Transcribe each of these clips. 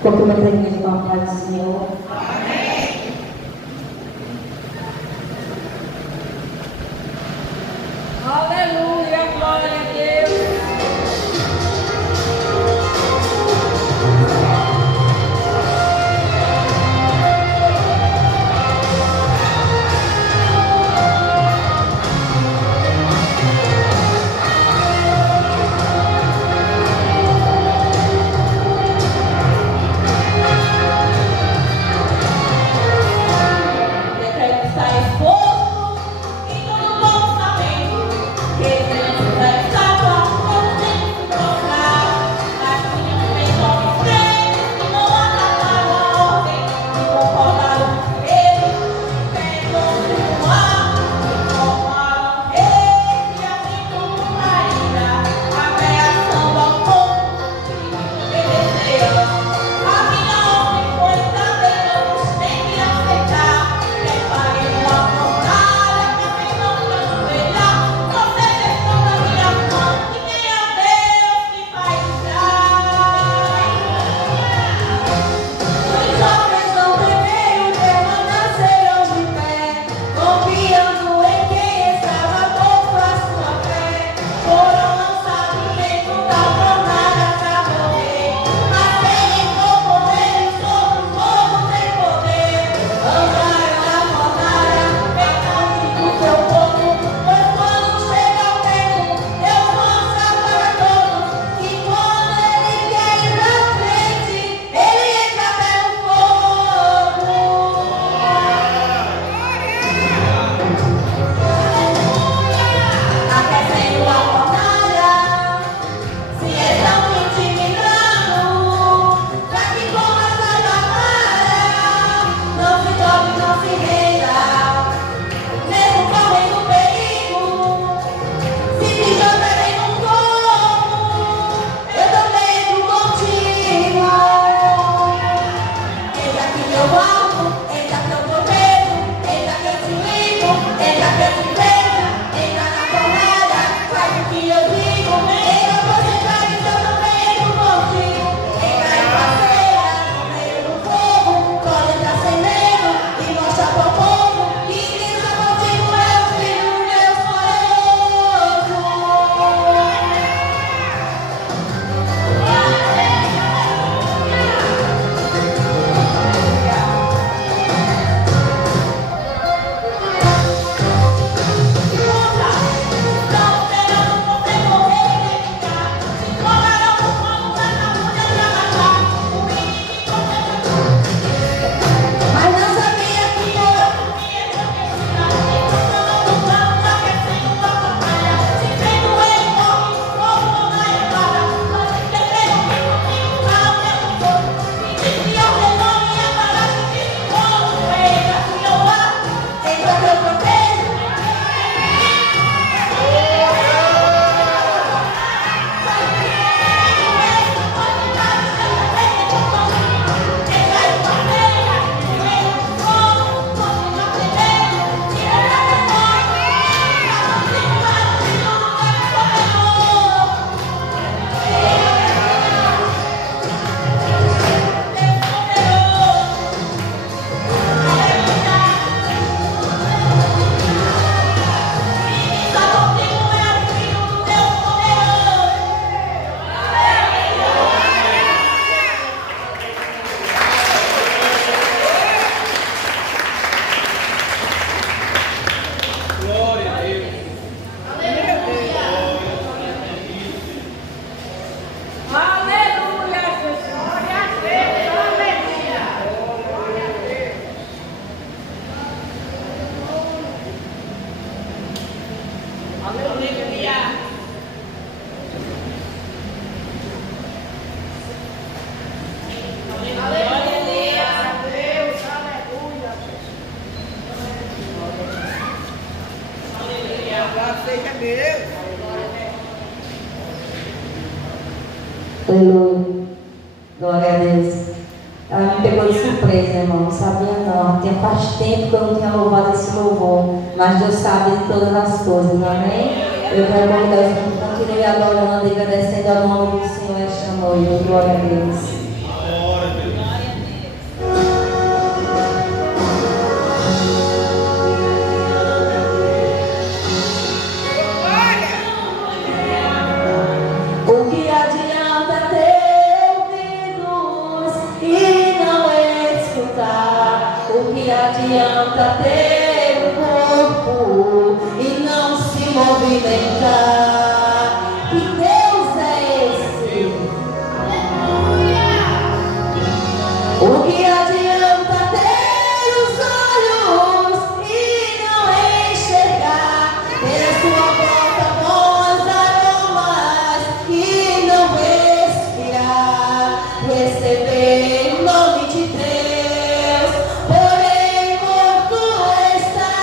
Cumprimento a igreja com a paz do Senhor. Aleluia, glória a Deus. certeza, irmão, não sabia não. Faz tempo que eu não tinha louvado esse louvor, mas Deus sabe de todas as coisas, amém? Eu quero convidar os irmãos que continuem adorando e agradecendo ao nome do Senhor esta noite. Glória a Deus. O que adianta ter ouvidos e não escutar? O que adianta ter um corpo e não se movimentar? Que Deus é esse? O que adianta ter os olhos e não enxergar? Ter a sua volta bons aromas e não respirar? Receber o nome de Deus, porém morto está.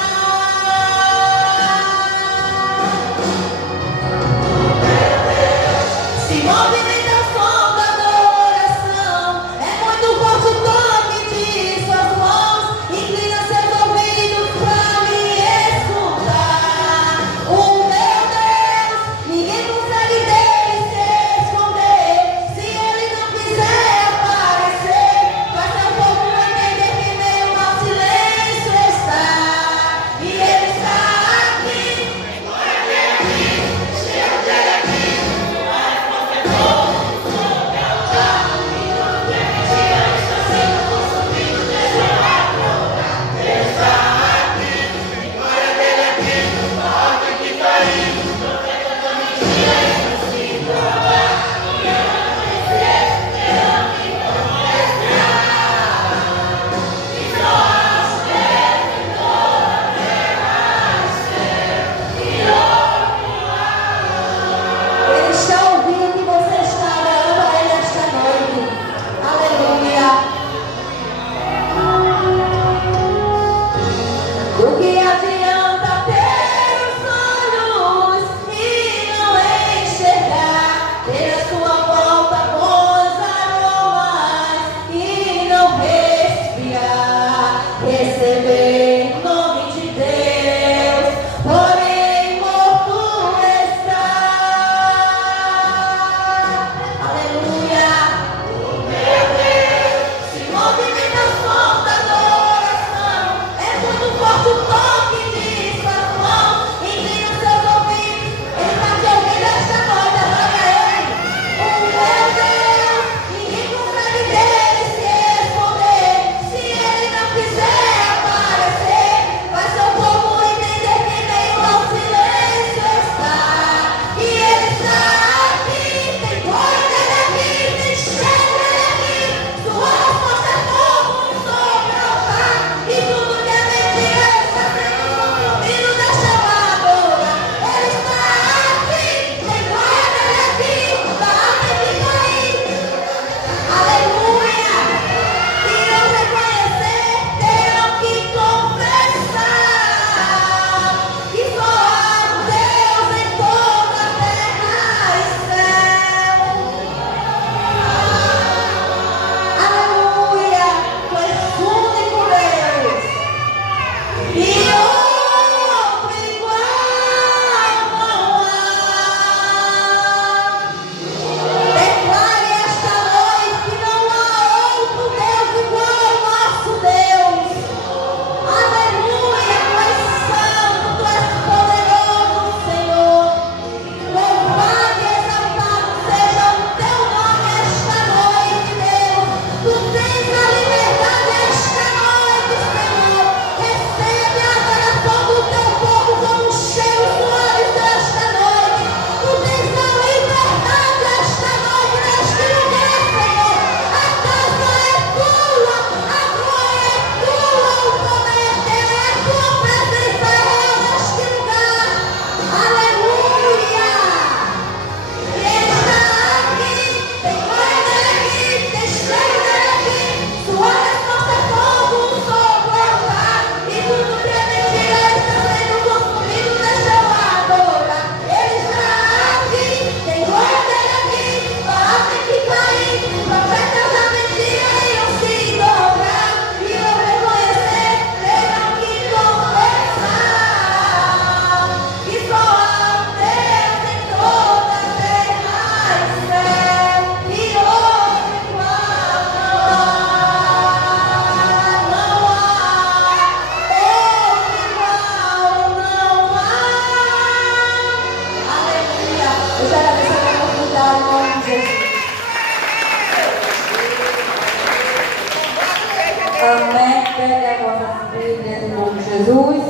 Jesus.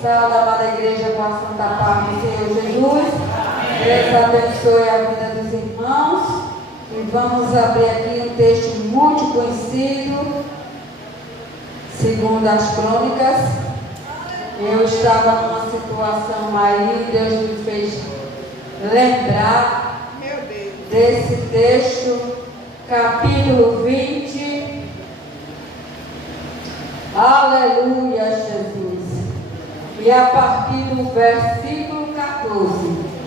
Salve, amada igreja, com a santa paz do Senhor Jesus. Deus abençoe a vida dos irmãos. E vamos abrir aqui um texto muito conhecido, segundo as crônicas. Eu estava numa situação aí, Deus me fez lembrar desse texto, capítulo 20. Aleluia, Jesus. E a partir do versículo 14.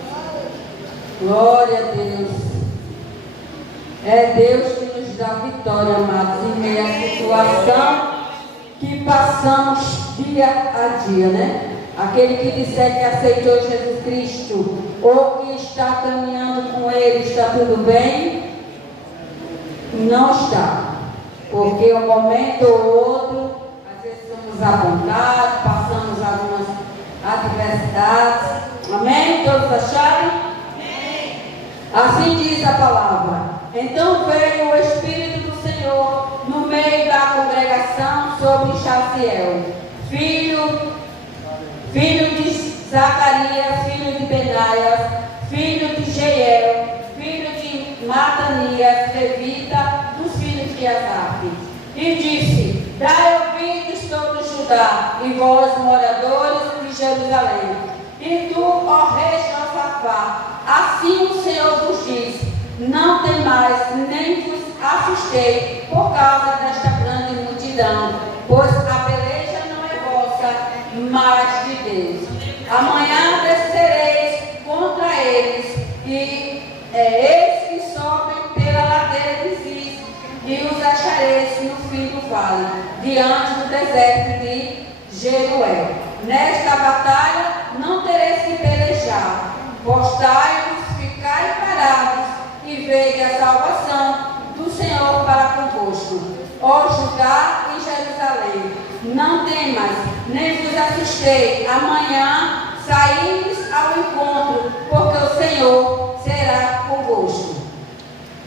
Glória a Deus. É Deus que nos dá vitória, amados, em meio à situação que passamos dia a dia, né? Aquele que disser que aceitou Jesus Cristo ou que está caminhando com Ele, está tudo bem? Não está. Porque um momento ou outro, às vezes somos apontados, passamos algumas adversidades. Amém? Todos acharam? Amém. Assim diz a palavra. Então veio o Espírito do Senhor no meio da congregação sobre Jaziel, filho de Zacarias, filho de Benaias, filho de Jeiel, filho de Matanias, levita, dos filhos de Asaf. E disse: dai ouvidos todo Judá, e vós, moradores de Jerusalém, e tu, ó rei Josafá, assim o Senhor vos diz: não temais, nem vos assustei por causa desta grande multidão, pois a peleja não é vossa, mas de Deus. Amanhã descereis contra eles, e eis que sobem pela ladeira de Ziz, e os achareis no fim do vale, diante do deserto de Jeruel. Nesta batalha não tereis que pelejar, postai-vos, ficai parados, e veja a salvação do Senhor para convosco. Ó Judá e Jerusalém, não temas, nem vos assustei. Amanhã saímos ao encontro, porque o Senhor será convosco.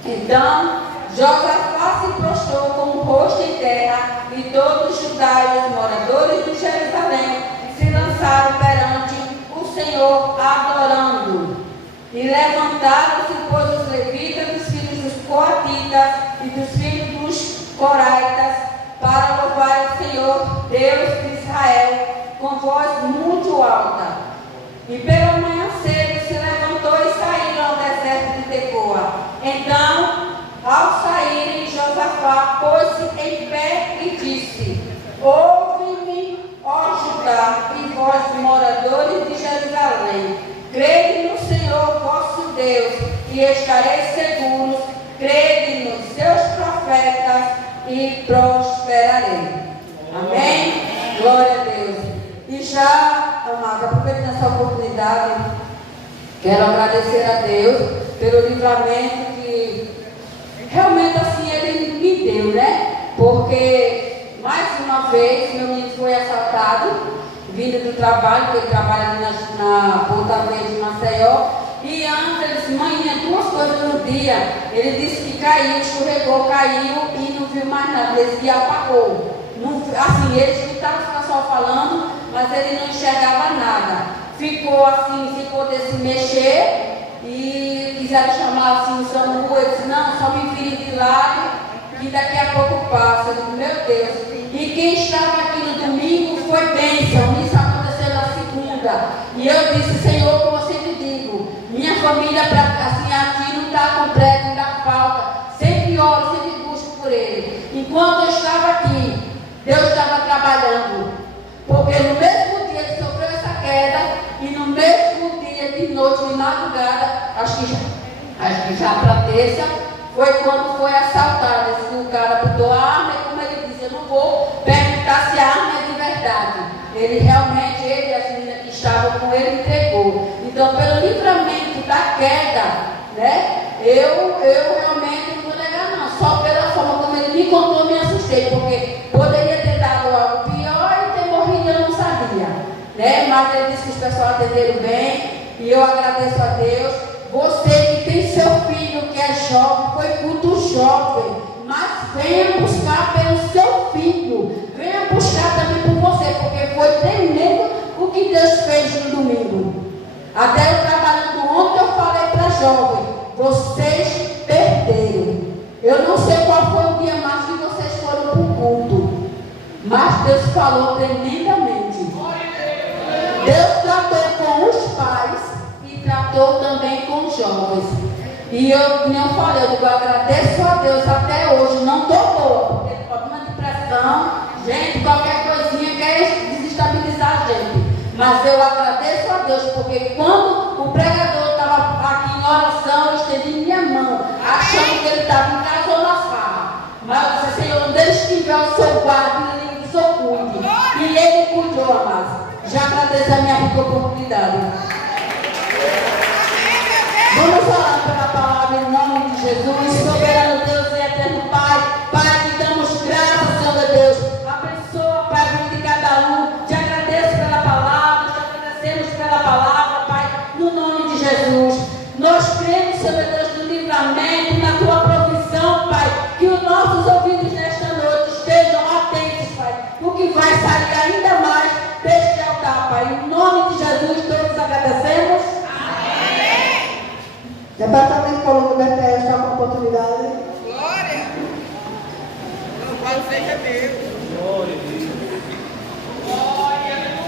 Então Josafá se prostrou com o rosto em terra, e todos os Judá e os moradores de Jerusalém se lançaram perante o Senhor, adorando. E levantaram-se, pois, os levitas, dos filhos dos coatitas e dos filhos dos coraitas, para louvar o Senhor, Deus de Israel, com voz muito alta. E pela manhã cedo se levantou e saíram ao deserto de Tecoa. Então, ao saírem, Josafá pôs-se em pé e disse: ouve-me, ó Judá, e vós, moradores de Jerusalém. Crede no Senhor vosso Deus, e estareis seguros. Crede nos seus profetas, e prosperarei. Amém? Glória a Deus. E já, amada, aproveitando essa oportunidade, quero agradecer a Deus pelo livramento que realmente assim Ele me deu, né? Porque mais uma vez meu menino foi assaltado vindo do trabalho, porque ele trabalha ali na Ponta Verde de Maceió. E antes ele disse: mãe, duas coisas no dia. Ele disse que caiu, escorregou, caiu e não viu mais nada. Ele disse que apagou. Não, assim, ele escutava o pessoal falando, mas ele não enxergava nada. Ficou assim, sem poder se mexer. E quiseram chamar assim o SAMU. Ele disse: não, só me virem de lado, que daqui a pouco passa. Eu disse: meu Deus. E quem estava aqui no domingo foi bênção. Isso aconteceu na segunda. E eu disse: Senhor, como eu sempre digo, minha família assim, aqui não está completa, não dá falta. Sempre oro, sempre busco por Ele. Enquanto eu estava aqui, Deus estava trabalhando. Porque no mesmo dia ele sofreu essa queda, e no mesmo dia, de noite, de madrugada, acho que já para terça, foi quando foi assaltado. O cara botou a arma, e como ele disse: eu não vou perguntar se a arma é de verdade. Ele realmente, ele e as meninas que estavam com ele, entregou. Então, pelo livramento da queda, né, eu realmente não vou negar não. Só pela forma como ele me contou, me assustei, porque poderia ter dado algo pior e ter morrido, eu não sabia, né? Mas ele disse que os pessoal atenderam bem, e eu agradeço a Deus. Você que tem seu filho que é jovem, foi culto jovem, mas venha buscar pelo seu filho, venha buscar também por você, porque foi Até eu trabalhando ontem, eu falei para jovem, vocês perderam. Eu não sei qual foi o dia mais que vocês foram para o culto, mas Deus falou tremendamente. Deus tratou com os pais e tratou também com os jovens. E eu não falei, eu digo, agradeço a Deus até hoje, não estou boa, porque problema de pressão, gente, qualquer coisinha quer desestabilizar a gente. Mas eu agradeço a Deus, porque quando o pregador estava aqui em oração, eu estendi minha mão, achando que ele estava em casa ou na farra. Mas eu disse, Senhor, onde ele estiver, o Senhor guarde, o Senhor cuide. E ele cuidou, amados. Já agradeço a minha rica oportunidade. Vamos orar pela palavra em nome de Jesus. Soberano Deus e eterno Pai. Pai, te damos graças, Senhor de Deus. Abençoa, Pai, a vida de cada um. Te agradeço pela palavra, te agradecemos pela palavra, Pai, no nome de Jesus. Nós cremos, Senhor de Deus, no livramento, na tua provisão, Pai. Que os nossos ouvidos nesta noite estejam atentos, Pai. O que vai sair ainda mais deste altar, Pai. Em nome de Jesus, todos agradecemos. Amém. Departamento Colombo da Terra está com oportunidade. Glória. Louvado seja Deus. Glória a Deus. Glória, aleluia.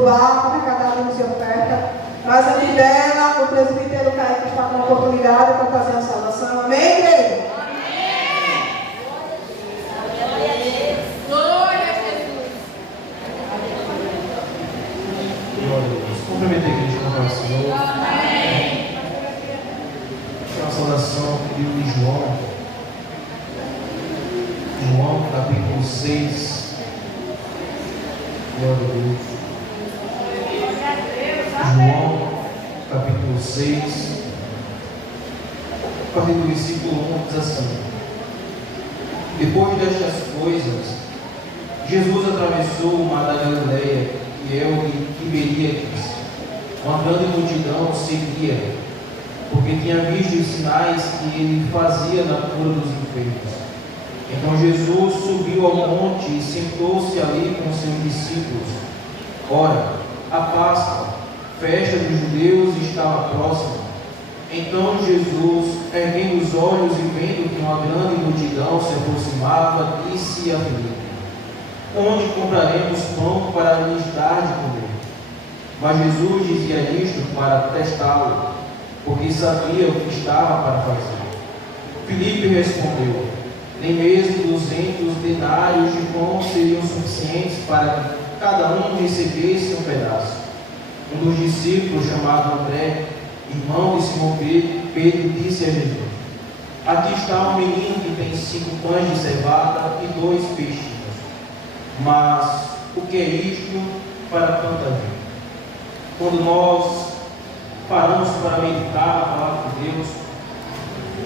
do VAR, arrecadado de oferta. Mas antes dela, o presbítero Caio está com a oportunidade para fazer a salvação. Amém, igreja? Cumprimento a igreja com a paz do Senhor. É uma saudação que de João. João, capítulo 6. Glória a Deus. João, capítulo 6. A partir do versículo 1 diz assim: Depois destas coisas, Jesus atravessou o mar da Galileia, que é o de Tiberíades. Uma grande multidão o seguia, porque tinha visto os sinais que ele fazia na cura dos enfermos. Então Jesus subiu ao monte e sentou-se ali com seus discípulos. Ora, a Páscoa, festa dos judeus, estava próxima. Então Jesus, erguendo os olhos e vendo que uma grande multidão se aproximava, disse a Filipe: Onde compraremos pão para lhes dar de comer? Mas Jesus dizia isto para testá-lo, porque sabia o que estava para fazer. Filipe respondeu: Nem mesmo 200 denários de pão seriam suficientes para que cada um recebesse um pedaço. Um dos discípulos, chamado André, irmão de Simão Pedro, disse a Jesus: Aqui está um menino que tem 5 pães de cevada e 2 peixinhos. Mas o que é isto para tanta gente? Quando nós paramos para meditar a palavra de Deus,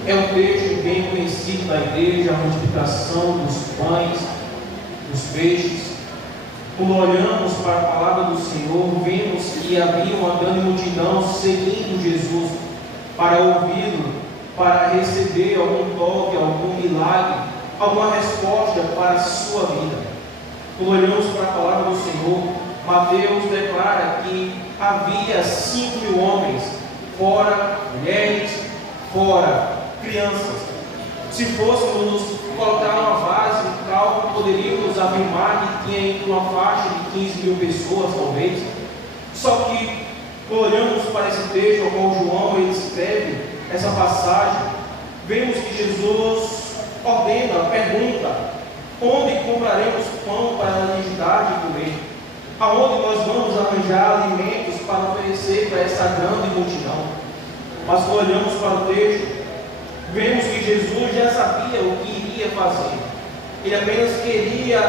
é um texto bem conhecido da igreja, a multiplicação dos pães, dos peixes. Quando olhamos para a palavra do Senhor, vemos que havia uma grande multidão seguindo Jesus para ouvi-lo, para receber algum toque, algum milagre, alguma resposta para a sua vida. Quando olhamos para a palavra do Senhor, Mateus declara que havia 5.000 homens, fora mulheres, fora crianças. Se fôssemos nos colocar uma base de cálculo, poderíamos afirmar que tinha entre uma faixa de 15.000 pessoas, talvez. Só que, quando olhamos para esse texto, ao qual João ele escreve essa passagem, vemos que Jesus ordena, pergunta: onde compraremos pão para lhes dar de comer? Aonde nós vamos arranjar alimentos para oferecer para essa grande multidão? Mas quando olhamos para o texto, vemos que Jesus já sabia o que iria fazer. Ele apenas queria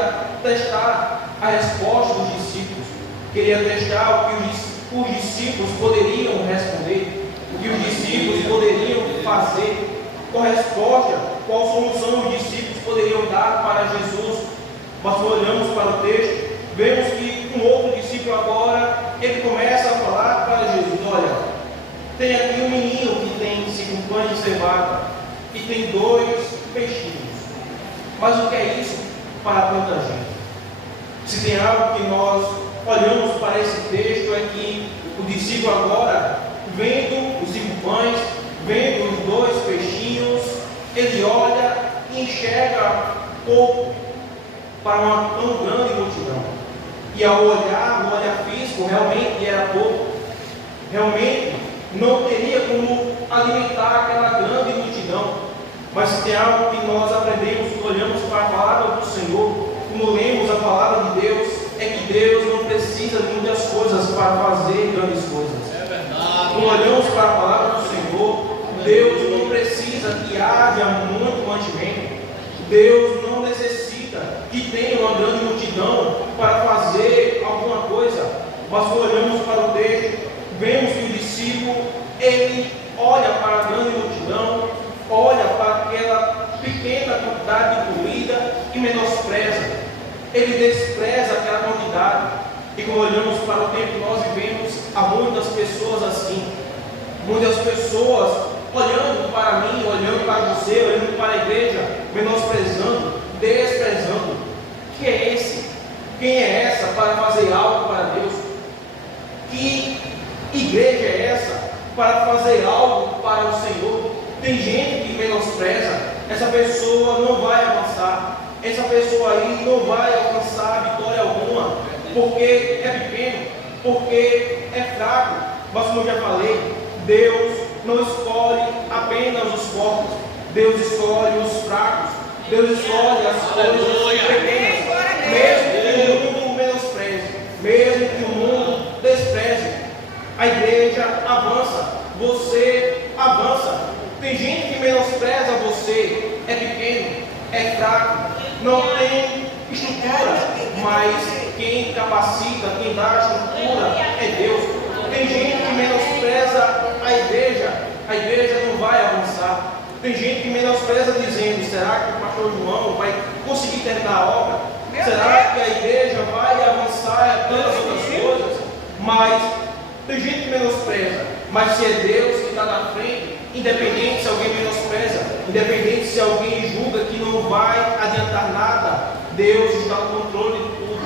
testar a resposta dos discípulos, queria testar o que os discípulos poderiam responder, o que os discípulos poderiam fazer, qual resposta, qual solução os discípulos poderiam dar para Jesus. Mas quando olhamos para o texto, vemos que um outro discípulo agora, ele começa a falar para Jesus: olha, tem aqui um menino que tem 5 pães de cevada e tem 2 peixinhos. Mas o que é isso para tanta gente? Se tem algo que nós olhamos para esse texto, é que o discípulo agora, vendo os 5 pães, vendo os 2 peixinhos, ele olha e enxerga pouco para uma tão grande multidão. E ao olhar, no olhar físico, realmente era pouco. Realmente não teria como alimentar aquela grande multidão. Mas se tem algo que nós aprendemos quando olhamos para a palavra do Senhor, quando lemos a palavra de Deus, é que Deus não precisa de muitas coisas para fazer grandes coisas. É verdade. Quando olhamos para a palavra do Senhor, Deus não precisa que haja muito mantimento. Deus não necessita que tenha uma grande multidão para fazer alguma coisa. Mas quando olhamos para o texto, vemos que o discípulo, ele olha para a grande multidão, olha para aquela pequena quantidade de comida e menospreza. Ele despreza aquela quantidade. E quando olhamos para o tempo que nós vivemos, há muitas pessoas assim. Muitas pessoas olhando para mim, olhando para você, olhando para a igreja, menosprezando, desprezando. Quem é esse? Quem é essa para fazer algo para Deus? Que igreja é essa para fazer algo para o Senhor? Tem gente que menospreza. Essa pessoa não vai avançar. Essa pessoa aí não vai alcançar vitória alguma, porque é pequeno, porque é fraco. Mas como eu já falei, Deus não escolhe apenas os fortes, Deus escolhe os fracos, Deus escolhe as coisas pequenas, mesmo que o mundo menospreze, mesmo que o mundo despreze. A igreja avança, você avança. Tem gente que menospreza você, é pequeno, é fraco, não tem estrutura, mas quem capacita, quem dá a estrutura é Deus. Tem gente que menospreza a igreja não vai avançar. Tem gente que menospreza dizendo, será que o pastor João vai conseguir terminar a obra? Será que a igreja vai avançar em tantas outras coisas? Mas tem gente que menospreza, mas se é Deus que está na frente, independente se alguém menospreza, independente se alguém julga que não vai adiantar nada, Deus está no controle de tudo.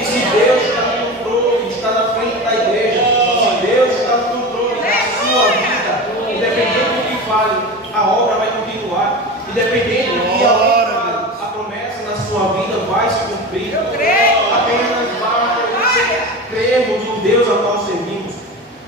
E se Deus está no controle, está na frente da igreja, se Deus está no controle da sua vida, independente do que fale, a obra vai continuar. Independente do que alguém fale, a promessa na sua vida vai se cumprir. Apenas basta você crermos no Deus ao qual servimos.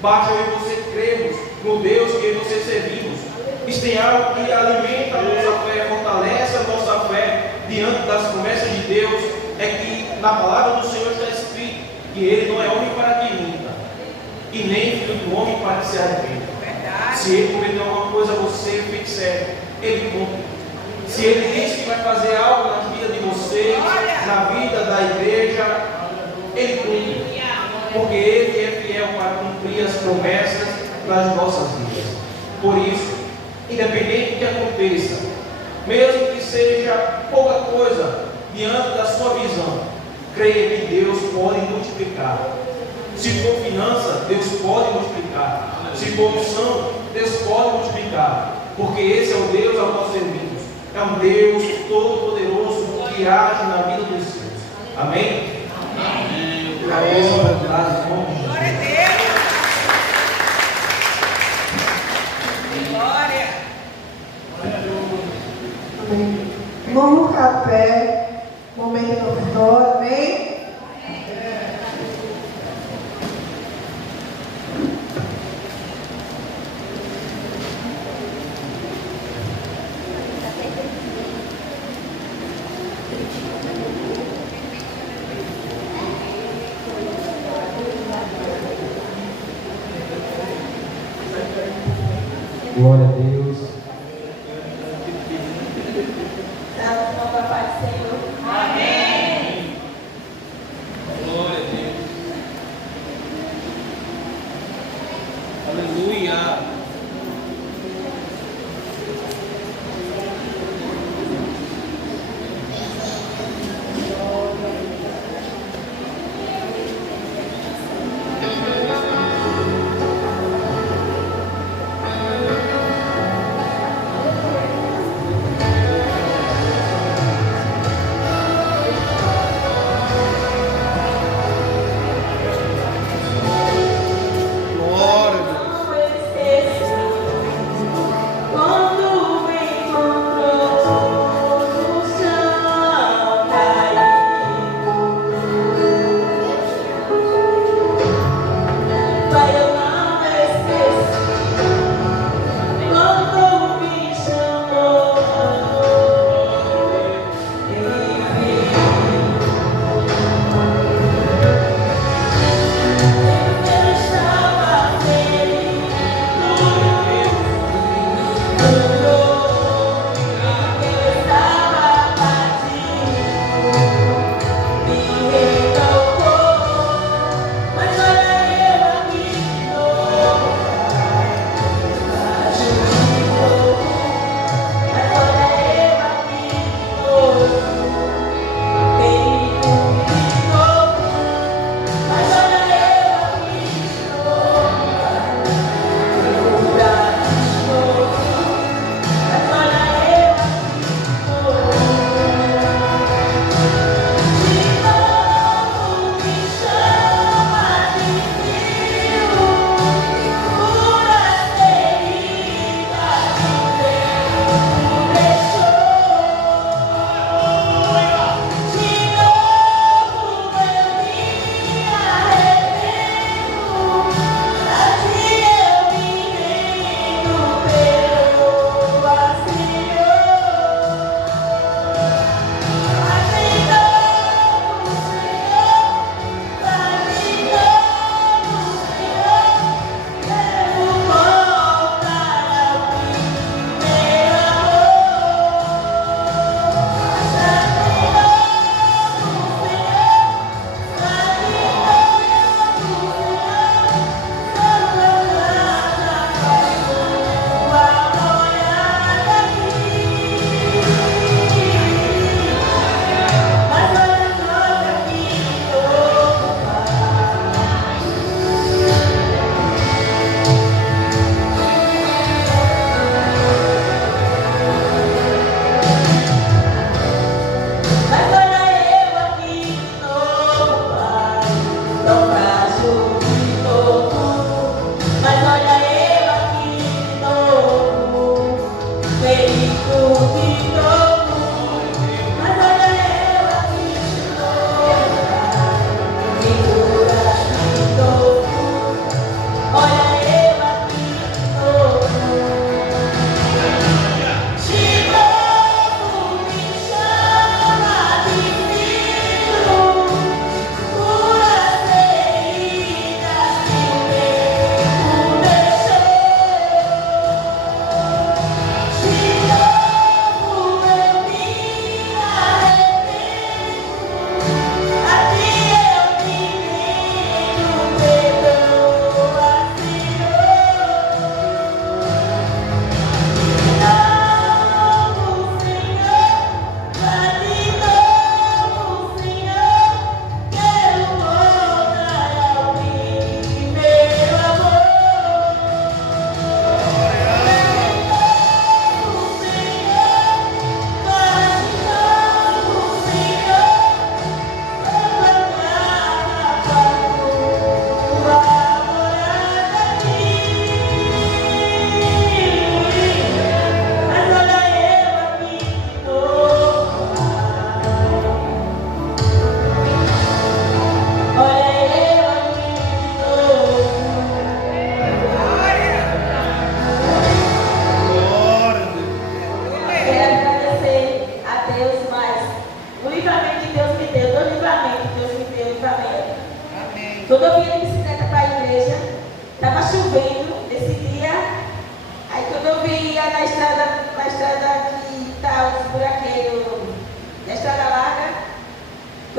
Basta eu e você crermos no Deus que você servimos. Isso tem algo que alimenta a nossa fé, fortalece a nossa fé diante das promessas de Deus. É que na palavra do Senhor está escrito que Ele não é homem para que minta, e nem filho do homem para que se arrependa. Se Ele prometeu alguma coisa a você, fique sério, Ele cumpre. Se Ele disse que vai fazer algo na vida de vocês, na vida da igreja, Ele cumpre. Porque Ele é fiel para cumprir as promessas nas nossas vidas. Por isso, independente do que aconteça, mesmo que seja pouca coisa diante da sua visão, creia que Deus pode multiplicar. Se for finança, Deus pode multiplicar. Se for missão, Deus pode multiplicar. Porque esse é o Deus ao qual servimos. É um Deus todo-poderoso que age na vida dos seus. Amém? Amém. Glória a Deus. Glória. Amém. Vamos ficar a pé. Momento do ofertório. Amém? Glória a Deus. Amém. Glória a Deus. Aleluia.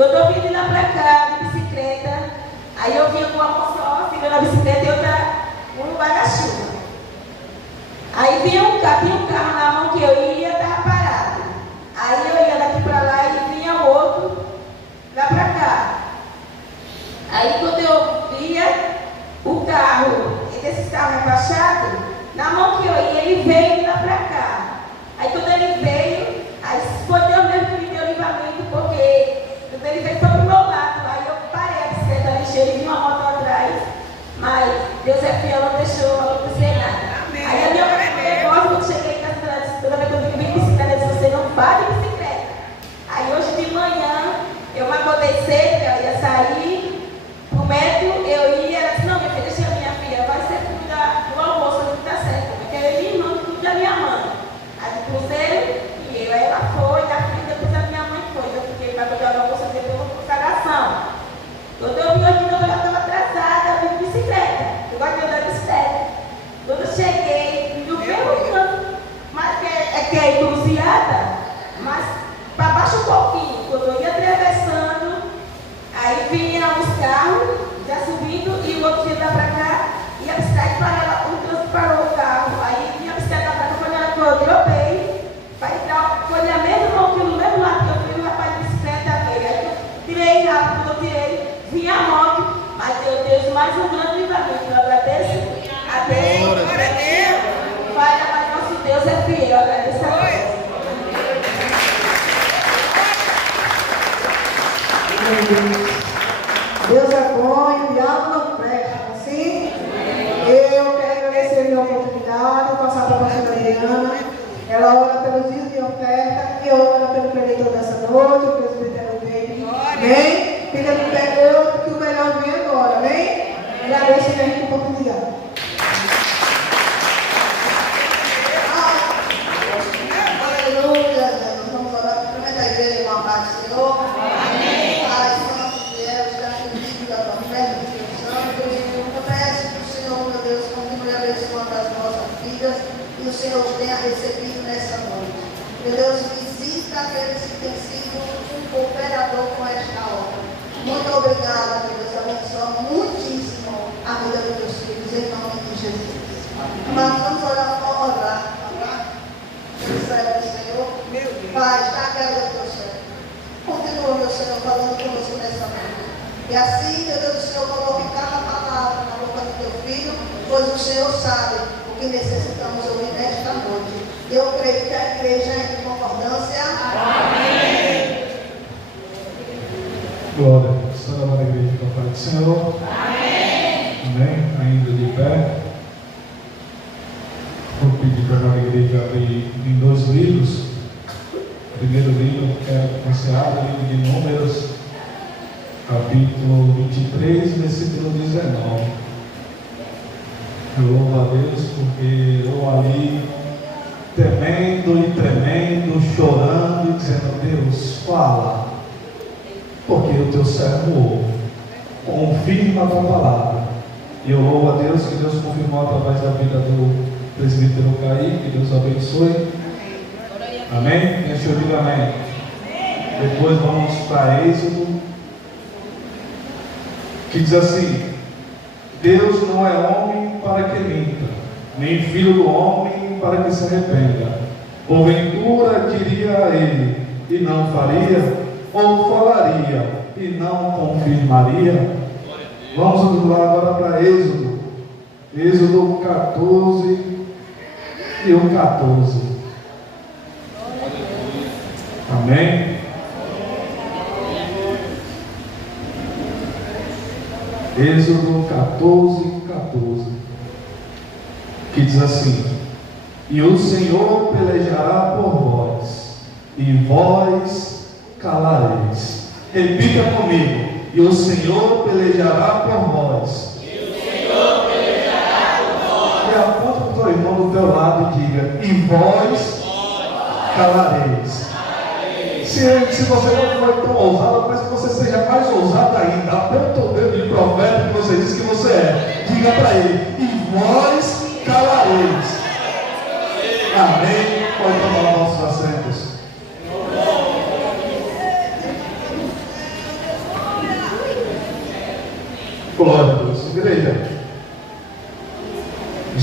Quando eu vim de lá pra cá, de bicicleta, aí eu vinha com uma mão só, filha na bicicleta e outra no guarda-chuva. Aí tinha um carro na mão que eu ia, estava parado. Aí eu ia daqui para lá e vinha o outro lá para cá. Aí quando eu via o carro, desses carros rebaixados, na mão que eu ia, ele veio lá para cá. Aí quando ele veio, aí foi Deus mesmo que me deu livramento, porque quando ele veio foi pro meu lado. Aí eu parei a bicicleta, lixei, ele vinha uma moto atrás, mas Deus é fiel, não deixou acontecer nada. Aí a minha negócio, quando cheguei em casa, toda vez que eu vim de bicicleta, eu disse, você não vai de bicicleta. Aí hoje de manhã, eu me acordei cedo, eu ia sair pro médico, eu ia, ela disse, não, minha filha, deixa a minha filha, vai ser cuidar do almoço, não tá certo. Eu quero ir, irmã, que cuida da minha mãe. Aí do cruzeiro, e eu, aí ela foi, a filha, depois a minha mãe foi, eu fiquei para cuidar do almoço, depois eu fui para consagração. Quando eu vim aqui, eu já estava atrasada, eu vim de bicicleta, eu gosto de andar de bicicleta. Quando eu cheguei, no mesmo canto, mas que é encruzilhada, mas para baixo um pouquinho, quando eu ia atravessando, aí vinha os carros, já subindo, e o outro ia lá para cá, e a bicicleta parou, o trânsito parou o carro, aí vinha a bicicleta para cá, quando ela que eu dropei, foi na mesma mão que no mesmo lado que eu fui, o rapaz de bicicleta veio, aí eu tirei rápido, quando eu tirei, vinha a moto, mas Deus mais um grande livramento, eu agradeço. Glória a Deus. Pai, mas nosso Deus é fiel. Agradeço a Deus. Deus é bom e o diabo não presta. Assim, eu quero agradecer a minha oportunidade, passar para a pastora Adriana. Ela ora pelos dias de oferta e ora pelo preletor dessa noite, o presbítero dele. Amém? Fica de pé hoje, que o melhor vem agora. Amém? Agradeço a minha oportunidade. E o Senhor os tenha recebido nessa noite. Meu Deus, visita aqueles que têm sido um cooperador com esta obra. Muito obrigada, meu Deus, abençoa muitíssimo a vida dos teus filhos, em nome de Jesus. Mas vamos orar. Recebe o Senhor. Pai, está a quebra do teu céu. Continua, meu Senhor, falando conosco nessa noite. E assim, meu Deus, o Senhor coloque cada palavra na boca do teu filho, pois o Senhor sabe que necessitamos ouvir nesta noite. Eu creio que a igreja é em concordância. Amém. Glória. Está na igreja com a paz do Senhor. Amém. Amém. Ainda de pé. Vou pedir para a igreja abrir em 2 livros. O primeiro livro é considerado o livro de Números, capítulo 23, versículo 19. Eu louvo a Deus porque eu ali temendo e tremendo, chorando e dizendo, Deus, fala, porque o teu servo ouve, confirma a tua palavra. E eu louvo a Deus que Deus confirmou através da vida do presbítero Caí, que Deus abençoe. Amém? Deixa eu dizer amém. Depois vamos para Êxodo, que diz assim: Deus não é homem para que minta, nem filho do homem para que se arrependa. Porventura diria a ele, e não faria, ou falaria, e não confirmaria. Vamos lá agora para Êxodo. Êxodo 14 e o 14. Amém? Êxodo 14, 14, que diz assim: e o Senhor pelejará por vós, e vós calareis. Repita comigo: e o Senhor pelejará por vós. E o Senhor pelejará por vós. E aponta para o teu irmão do teu lado e diga: e vós calareis. Se você não foi tão ousado, mas que você seja mais ousado ainda. Aponta o dedo de profeta que você diz que você é. Diga para ele: e vós calareis. Amém. Pode tomar nossos assentos.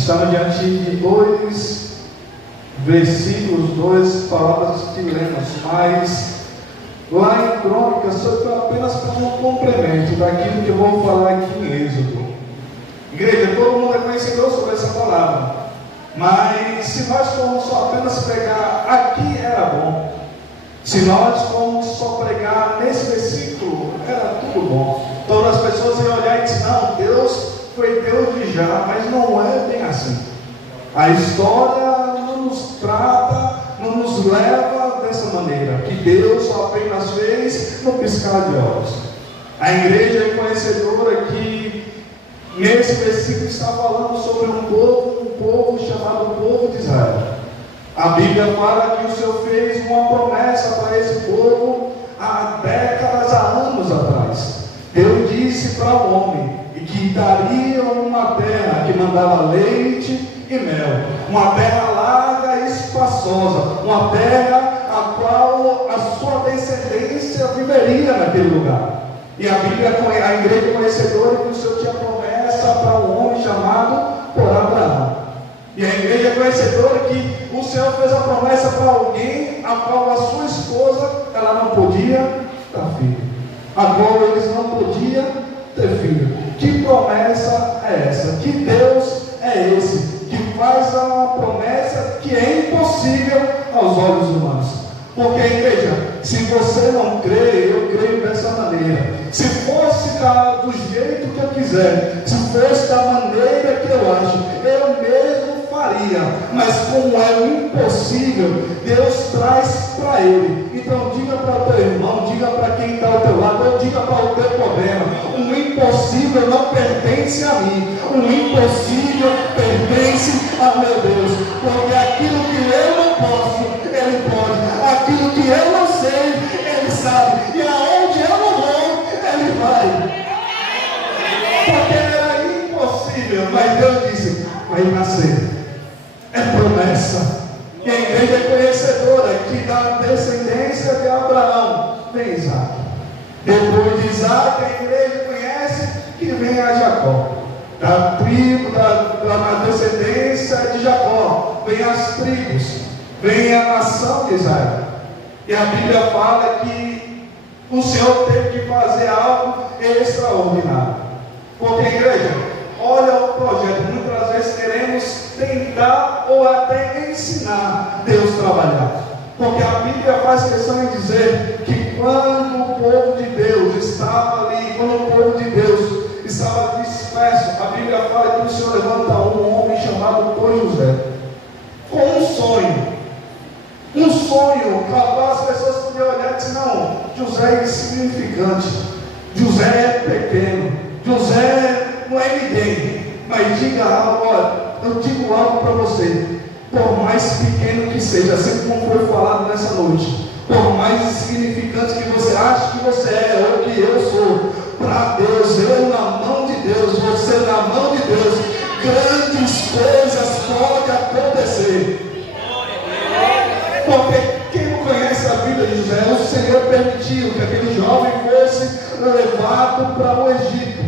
Estamos diante de dois versículos, duas palavras que lemos, mas lá em Crônicas, só apenas para um complemento daquilo que eu vou falar aqui em Êxodo. Igreja, todo mundo é conhecedor sobre essa palavra, mas se nós formos só apenas pregar aqui, era bom. Se nós formos só pregar nesse versículo, era tudo bom. Todas as pessoas iam olhar e dizer: não, Deus foi Deus de já, mas não é bem assim. A história não nos trata, não nos leva dessa maneira, que Deus só apenas fez no piscar de olhos. A igreja é conhecedora que nesse versículo está falando sobre um povo chamado povo de Israel. A Bíblia fala que o Senhor fez uma promessa para esse povo há décadas, há anos atrás. Deus disse para o homem que daria uma terra que mandava leite e mel, uma terra larga e espaçosa, uma terra a qual a sua descendência viveria naquele lugar. E a Bíblia, a igreja conhecedora, que o Senhor tinha promessa para um homem chamado por Abraão. E a igreja conhecedora que o Senhor fez a promessa para alguém a qual a sua esposa, ela não podia dar filho, a qual eles não podiam ter filho. Que promessa é essa? Que Deus é esse? Que faz uma promessa que é impossível aos olhos humanos. Porque, igreja, se você não crê, eu creio dessa maneira. Se fosse do jeito que eu quiser, se fosse da maneira que eu acho, eu mesmo faria. Mas como é impossível, Deus traz para ele. Então diga para o teu irmão, diga para quem está ao teu lado, ou diga para o teu problema: o impossível não pertence a mim, o impossível pertence a meu Deus. Porque aquilo que eu não posso, Ele pode. Aquilo que eu não sei, Ele sabe. E aonde eu não vou, Ele vai. Porque era impossível, mas Deus disse: vai nascer. É promessa. E a igreja é conhecedora que da descendência de Abraão vem Isaac. Depois de Isaac, a igreja conhece que vem a Jacó. Da tribo, da descendência de Jacó, vem as tribos, vem a nação de Israel. E a Bíblia fala que o Senhor teve que fazer algo extraordinário. Porque, igreja, olha o projeto. Muitas vezes queremos tentar ou até ensinar Deus a trabalhar. Porque a Bíblia faz questão de dizer que quando o povo de Deus estava ali, quando o povo de Deus estava disperso, a Bíblia fala que o Senhor levanta um homem chamado por José, com um sonho. Um sonho, capaz, as pessoas podiam olhar e dizer: não, José é insignificante, José é pequeno, José não é ninguém. Mas diga algo, olha, eu digo algo para você: por mais pequeno que seja, assim como foi falado nessa noite, por mais insignificante que você acha que você é, ou que eu sou, para Deus, eu na mão de Deus, você na mão de Deus, grandes coisas podem acontecer. Porque quem não conhece a vida de José, o Senhor permitiu que aquele jovem fosse levado para o Egito,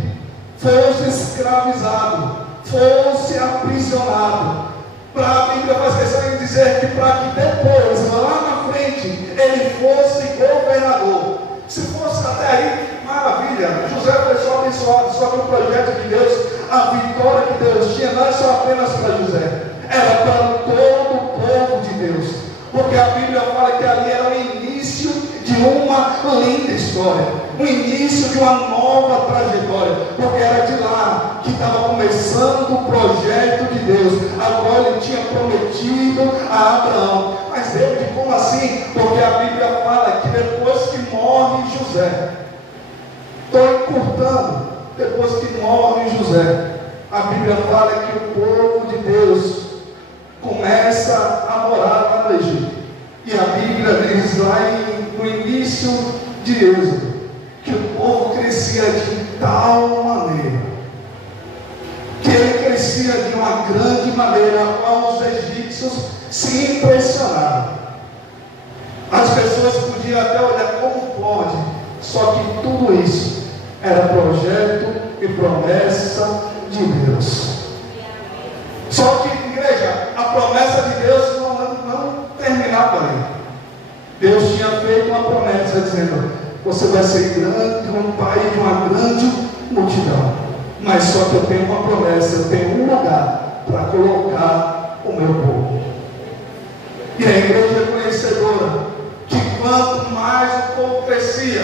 fosse escravizado, fosse aprisionado. A Bíblia faz questão de dizer que para que depois, lá na frente, ele fosse governador. Se fosse até aí, maravilha, José foi só abençoado. Só que o projeto de Deus, a vitória que Deus tinha, não é só apenas para José, era para todo o povo de Deus. Porque a Bíblia fala que ali era o início de uma linda história, o início de uma nova trajetória, porque era de lá que estava começando o projeto de Deus, a qual ele tinha prometido a Abraão. Mas Deus, como assim? Porque a Bíblia fala que depois que morre José, estou encurtando, depois que morre José, a Bíblia fala que o povo de Deus começa a morar lá no Egito. E a Bíblia diz lá no início de Êxodo que o povo crescia de tal maneira, que ele crescia de uma grande maneira, a qual os egípcios se impressionaram. As pessoas podiam até olhar: como pode? Só que tudo isso era projeto e promessa de Deus. Só que, igreja, a promessa de Deus não terminava aí. Deus tinha feito uma promessa dizendo: você vai ser grande, um pai de uma grande multidão. Mas só que eu tenho uma promessa, eu tenho um lugar para colocar o meu povo. E a igreja é conhecedora que quanto mais o povo crescia,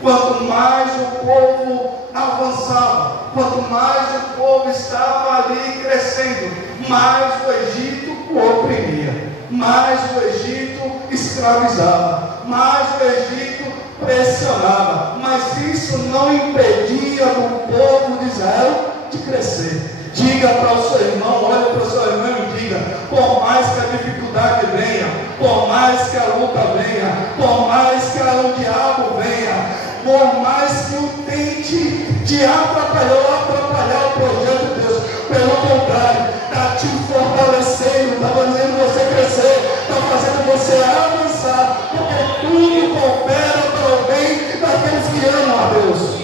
quanto mais o povo avançava, quanto mais o povo estava ali crescendo, mais o Egito o oprimia, mais o Egito escravizava, mais o Egito pressionava. Mas isso não impedia o povo de Israel de crescer. Diga para o seu irmão, olhe para o seu irmão e diga: por mais que a dificuldade venha, por mais que a luta venha, por mais que o diabo venha, por mais que o tente te atrapalhar o projeto de Deus, pelo contrário, está te fortalecendo, está fazendo você crescer, está fazendo você avançar, porque tudo coopera para o bem daqueles que amam a Deus.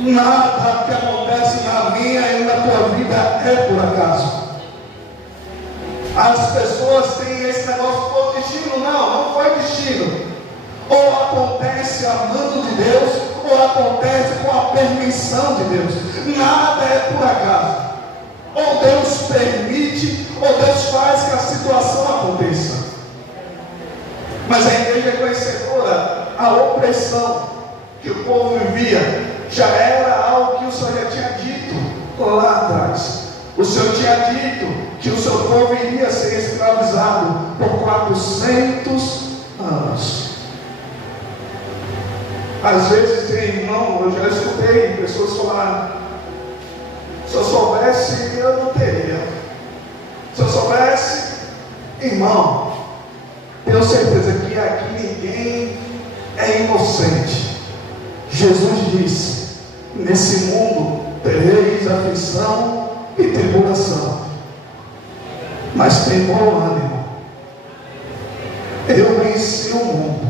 Nada que acontece na minha e na tua vida é por acaso. As pessoas têm esse negócio: foi destino. Não foi destino. Ou acontece amando de Deus, ou acontece com a permissão de Deus. Nada é por acaso. Ou Deus permite, ou Deus faz que a situação aconteça. Mas a igreja é conhecedora, a opressão que o povo vivia já era algo que o Senhor já tinha dito lá atrás. O Senhor tinha dito que o seu povo iria ser escravizado por 400 anos. Às vezes, irmão, eu já escutei pessoas falarem: se eu soubesse, eu não teria. Se eu soubesse, irmão, tenho certeza que aqui ninguém é inocente. Jesus disse: nesse mundo tereis aflição e tribulação, mas tem bom ânimo, eu venci o mundo.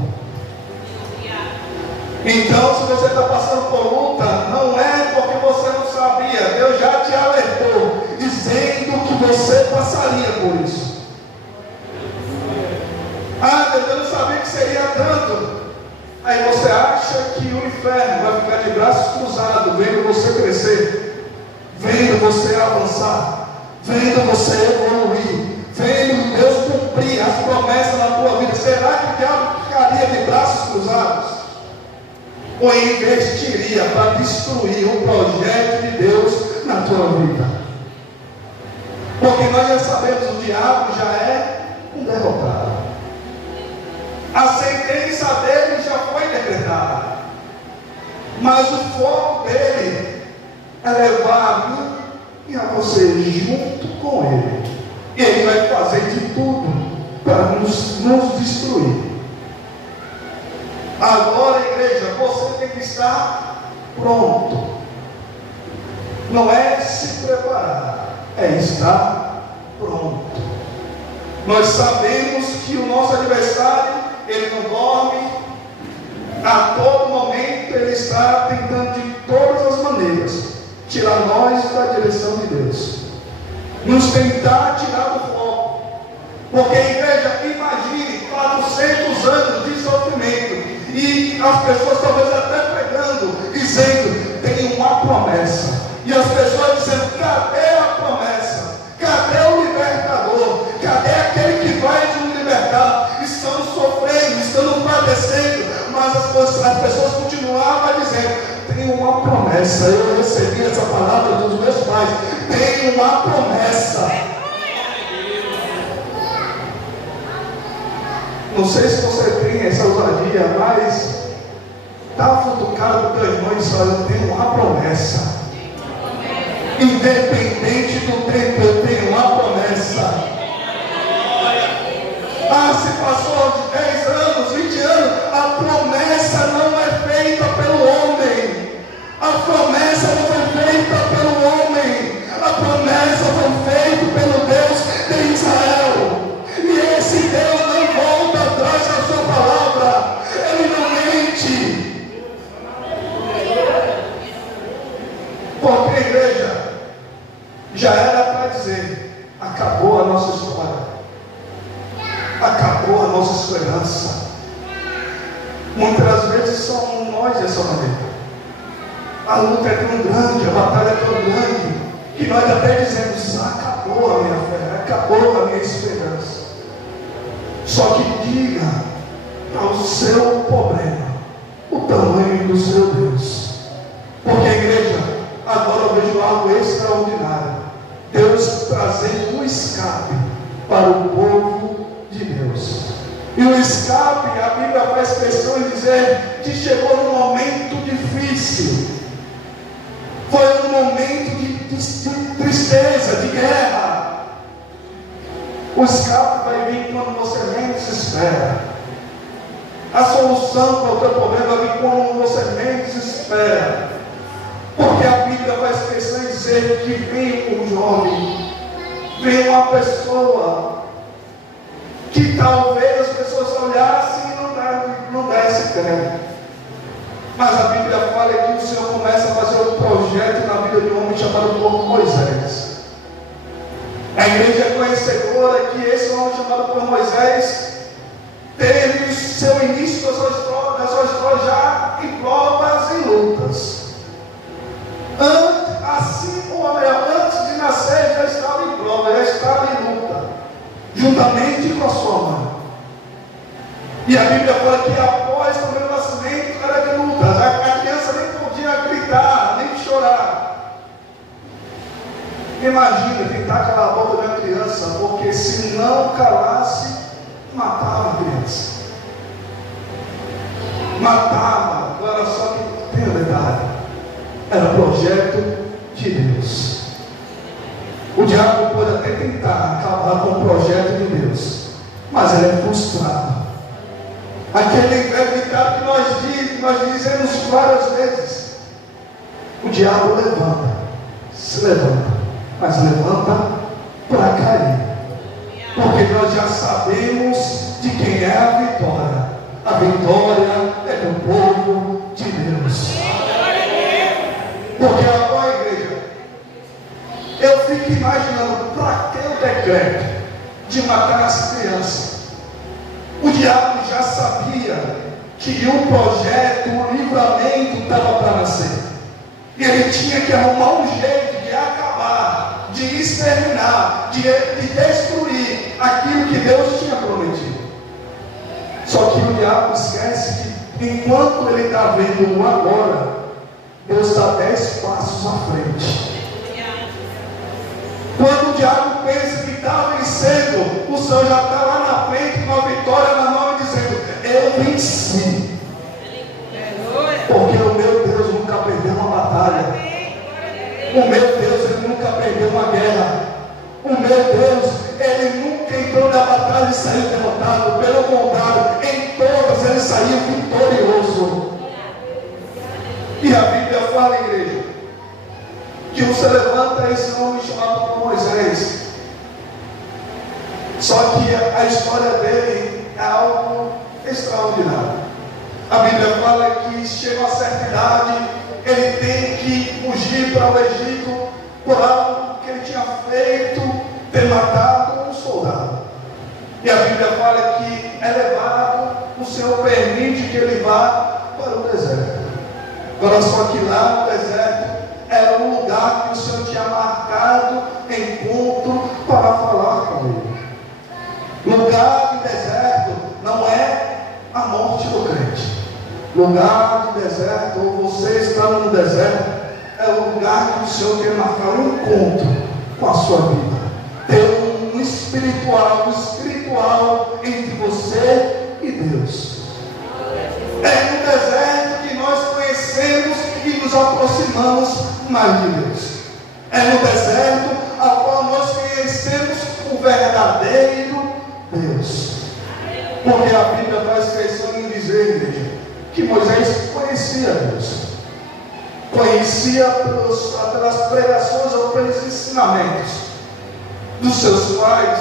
Então, se você está passando por luta, não é porque você não sabia. Deus já te alertou, dizendo que você passaria por isso. Ah, Deus, eu não sabia que seria tanto. Aí você acha que o inferno vai ficar de braços cruzados, vendo você crescer, vendo você avançar, vendo você evoluir, vendo Deus cumprir as promessas na tua vida. Será que o diabo ficaria de braços cruzados? Ou investiria para destruir o projeto de Deus na tua vida? Porque nós já sabemos, o diabo já é um derrotado. A sentença dele já foi decretada, mas o foco dele é levar a mim e a você junto com ele. E ele vai fazer de tudo para nos destruir. Agora, igreja, você tem que estar pronto. Não é se preparar, é estar pronto. Nós sabemos que o nosso adversário, ele não dorme, a todo momento ele está tentando de todas as maneiras tirar nós da direção de Deus, nos tentar tirar do foco. Porque, igreja, imagine 400 anos de sofrimento e as pessoas talvez até pregando, dizendo: tem uma promessa, e as pessoas dizendo: cadê a promessa? Cadê o libertador? Cadê aquele que vai nos libertar? Estamos sofrendo, estamos padecendo, mas as pessoas continuavam dizendo: tem uma promessa. Eu recebi essa palavra dos meus pais: tem uma promessa. Não sei se você tem essa ousadia, mas está futucado do teu irmão e diz: olha, eu tenho uma promessa. Independente do tempo, eu tenho uma promessa. Ah, se passou de 10 anos, 20 anos, a promessa não é feita pelo homem. A promessa não foi feita pelo homem. A promessa foi feita pelo Deus de Israel. E esse Deus não volta atrás da sua palavra. Ele não mente. Porque, igreja, nossa esperança. Muitas vezes somos nós dessa maneira. A luta é tão grande, a batalha é tão grande, que nós até dizemos: acabou a minha fé, acabou a minha esperança. Só que diga ao seu problema o tamanho do seu Deus. Porque, igreja, agora eu vejo algo extraordinário. Deus trazendo um escape para o povo de Deus. E o escape, a Bíblia faz questão de dizer que chegou num momento difícil. Foi um momento de tristeza, de guerra. O escape vai vir quando você menos espera. A solução para o teu problema vai vir quando você menos espera. Porque a Bíblia faz questão de dizer que vem um jovem, vem uma pessoa que talvez as pessoas olhassem e não desse crédito. Mas a Bíblia fala que o Senhor começa a fazer um projeto na vida de um homem chamado por Moisés. A igreja é conhecedora que esse homem chamado por Moisés teve seu início da sua história já em provas e lutas. Antes de nascer, já estava em prova, já estava em luta, juntamente com a sua mãe. E a Bíblia fala que após também o nascimento era de lutas. A criança nem podia gritar, nem chorar. Imagina tentar calar a boca da criança, porque se não calasse, matava a criança. Matava. Agora só que tem um detalhe: era projeto de Deus. O diabo pode até tentar acabar com o projeto de Deus, mas ele é frustrado. Aquele velho ditado que nós dizemos várias vezes: o diabo se levanta, mas levanta para cair. Porque nós já sabemos de quem é a vitória. A vitória é do povo de Deus. Porque agora, igreja, eu fico imaginando para que o decreto de matar as crianças. O diabo já sabia que o projeto, o livramento estava para nascer. E ele tinha que arrumar um jeito de acabar, de exterminar, de destruir aquilo que Deus tinha prometido. Só que o diabo esquece que enquanto ele está vendo o agora, Deus está 10 passos à frente. Quando o diabo pensa que está vencendo, o Senhor já está lá na frente com a vitória na mão, dizendo: eu venci. Porque o meu Deus nunca perdeu uma batalha. O meu Deus, ele nunca perdeu uma guerra. O meu Deus, ele nunca entrou na batalha e saiu derrotado. Pelo contrário, em todas ele saiu vitorioso. E a Bíblia fala, igreja, que você levanta esse homem chamado por Moisés. Só que a história dele é algo extraordinário. A Bíblia fala que chega a certa idade, ele tem que fugir para o Egito por algo que ele tinha feito, ter matado um soldado. E a Bíblia fala que é levado, o Senhor permite que ele vá para o deserto. Agora só que lá no deserto era um lugar que o Senhor tinha marcado encontro para falar com ele. Lugar de deserto não é a morte do crente. Lugar de deserto, ou você está no deserto, é o lugar que o Senhor quer marcar um encontro com a sua vida. Ter um espiritual entre você e Deus. É no deserto que nós conhecemos e nos aproximamos mais de Deus. É no deserto a qual nós conhecemos o verdadeiro Deus. Porque a Bíblia faz questão em dizer, igreja, que Moisés conhecia Deus. Conhecia pelas pregações ou pelos ensinamentos dos seus pais.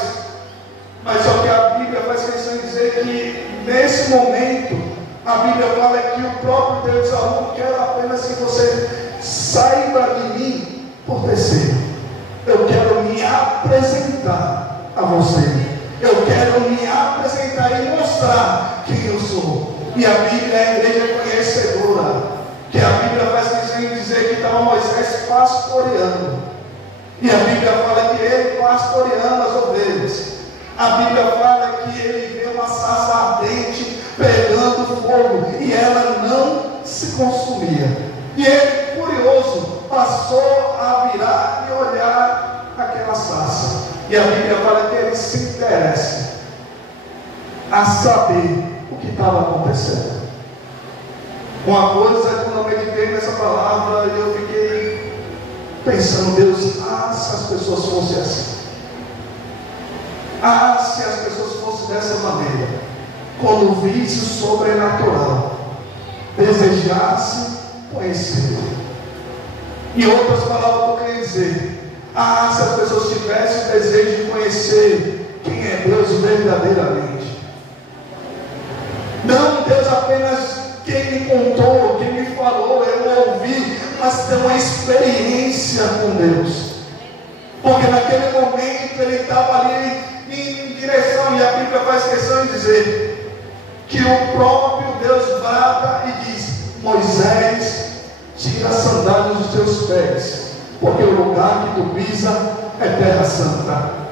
Mas só que a Bíblia faz questão de dizer que nesse momento a Bíblia fala que o próprio Deus não quer apenas que você saiba de mim por terceiro. Eu quero me apresentar a você. Eu quero me apresentar e mostrar E a Bíblia é a igreja conhecedora. Que a Bíblia faz dizer que estava Moisés pastoreando. E a Bíblia fala que ele pastoreando as ovelhas. A Bíblia fala que ele vê uma sarça ardente pegando fogo e ela não se consumia. E ele, curioso, passou a virar e olhar aquela sarça. E a Bíblia fala que ele se interessa a saber o que estava acontecendo. Uma coisa é quando eu meditei nessa palavra, eu fiquei pensando, Deus, se as pessoas fossem assim. Se as pessoas fossem dessa maneira, quando visse o sobrenatural, desejasse conhecer. Em outras palavras, eu queria dizer, se as pessoas tivessem o desejo de conhecer quem é Deus verdadeiramente. Não Deus apenas quem me contou, quem me falou, eu ouvi, mas ter uma experiência com Deus. Porque naquele momento ele estava ali em direção, e a Bíblia faz questão de dizer que o próprio Deus brada e diz: Moisés, tira as sandálias dos teus pés, porque o lugar que tu pisa é terra santa.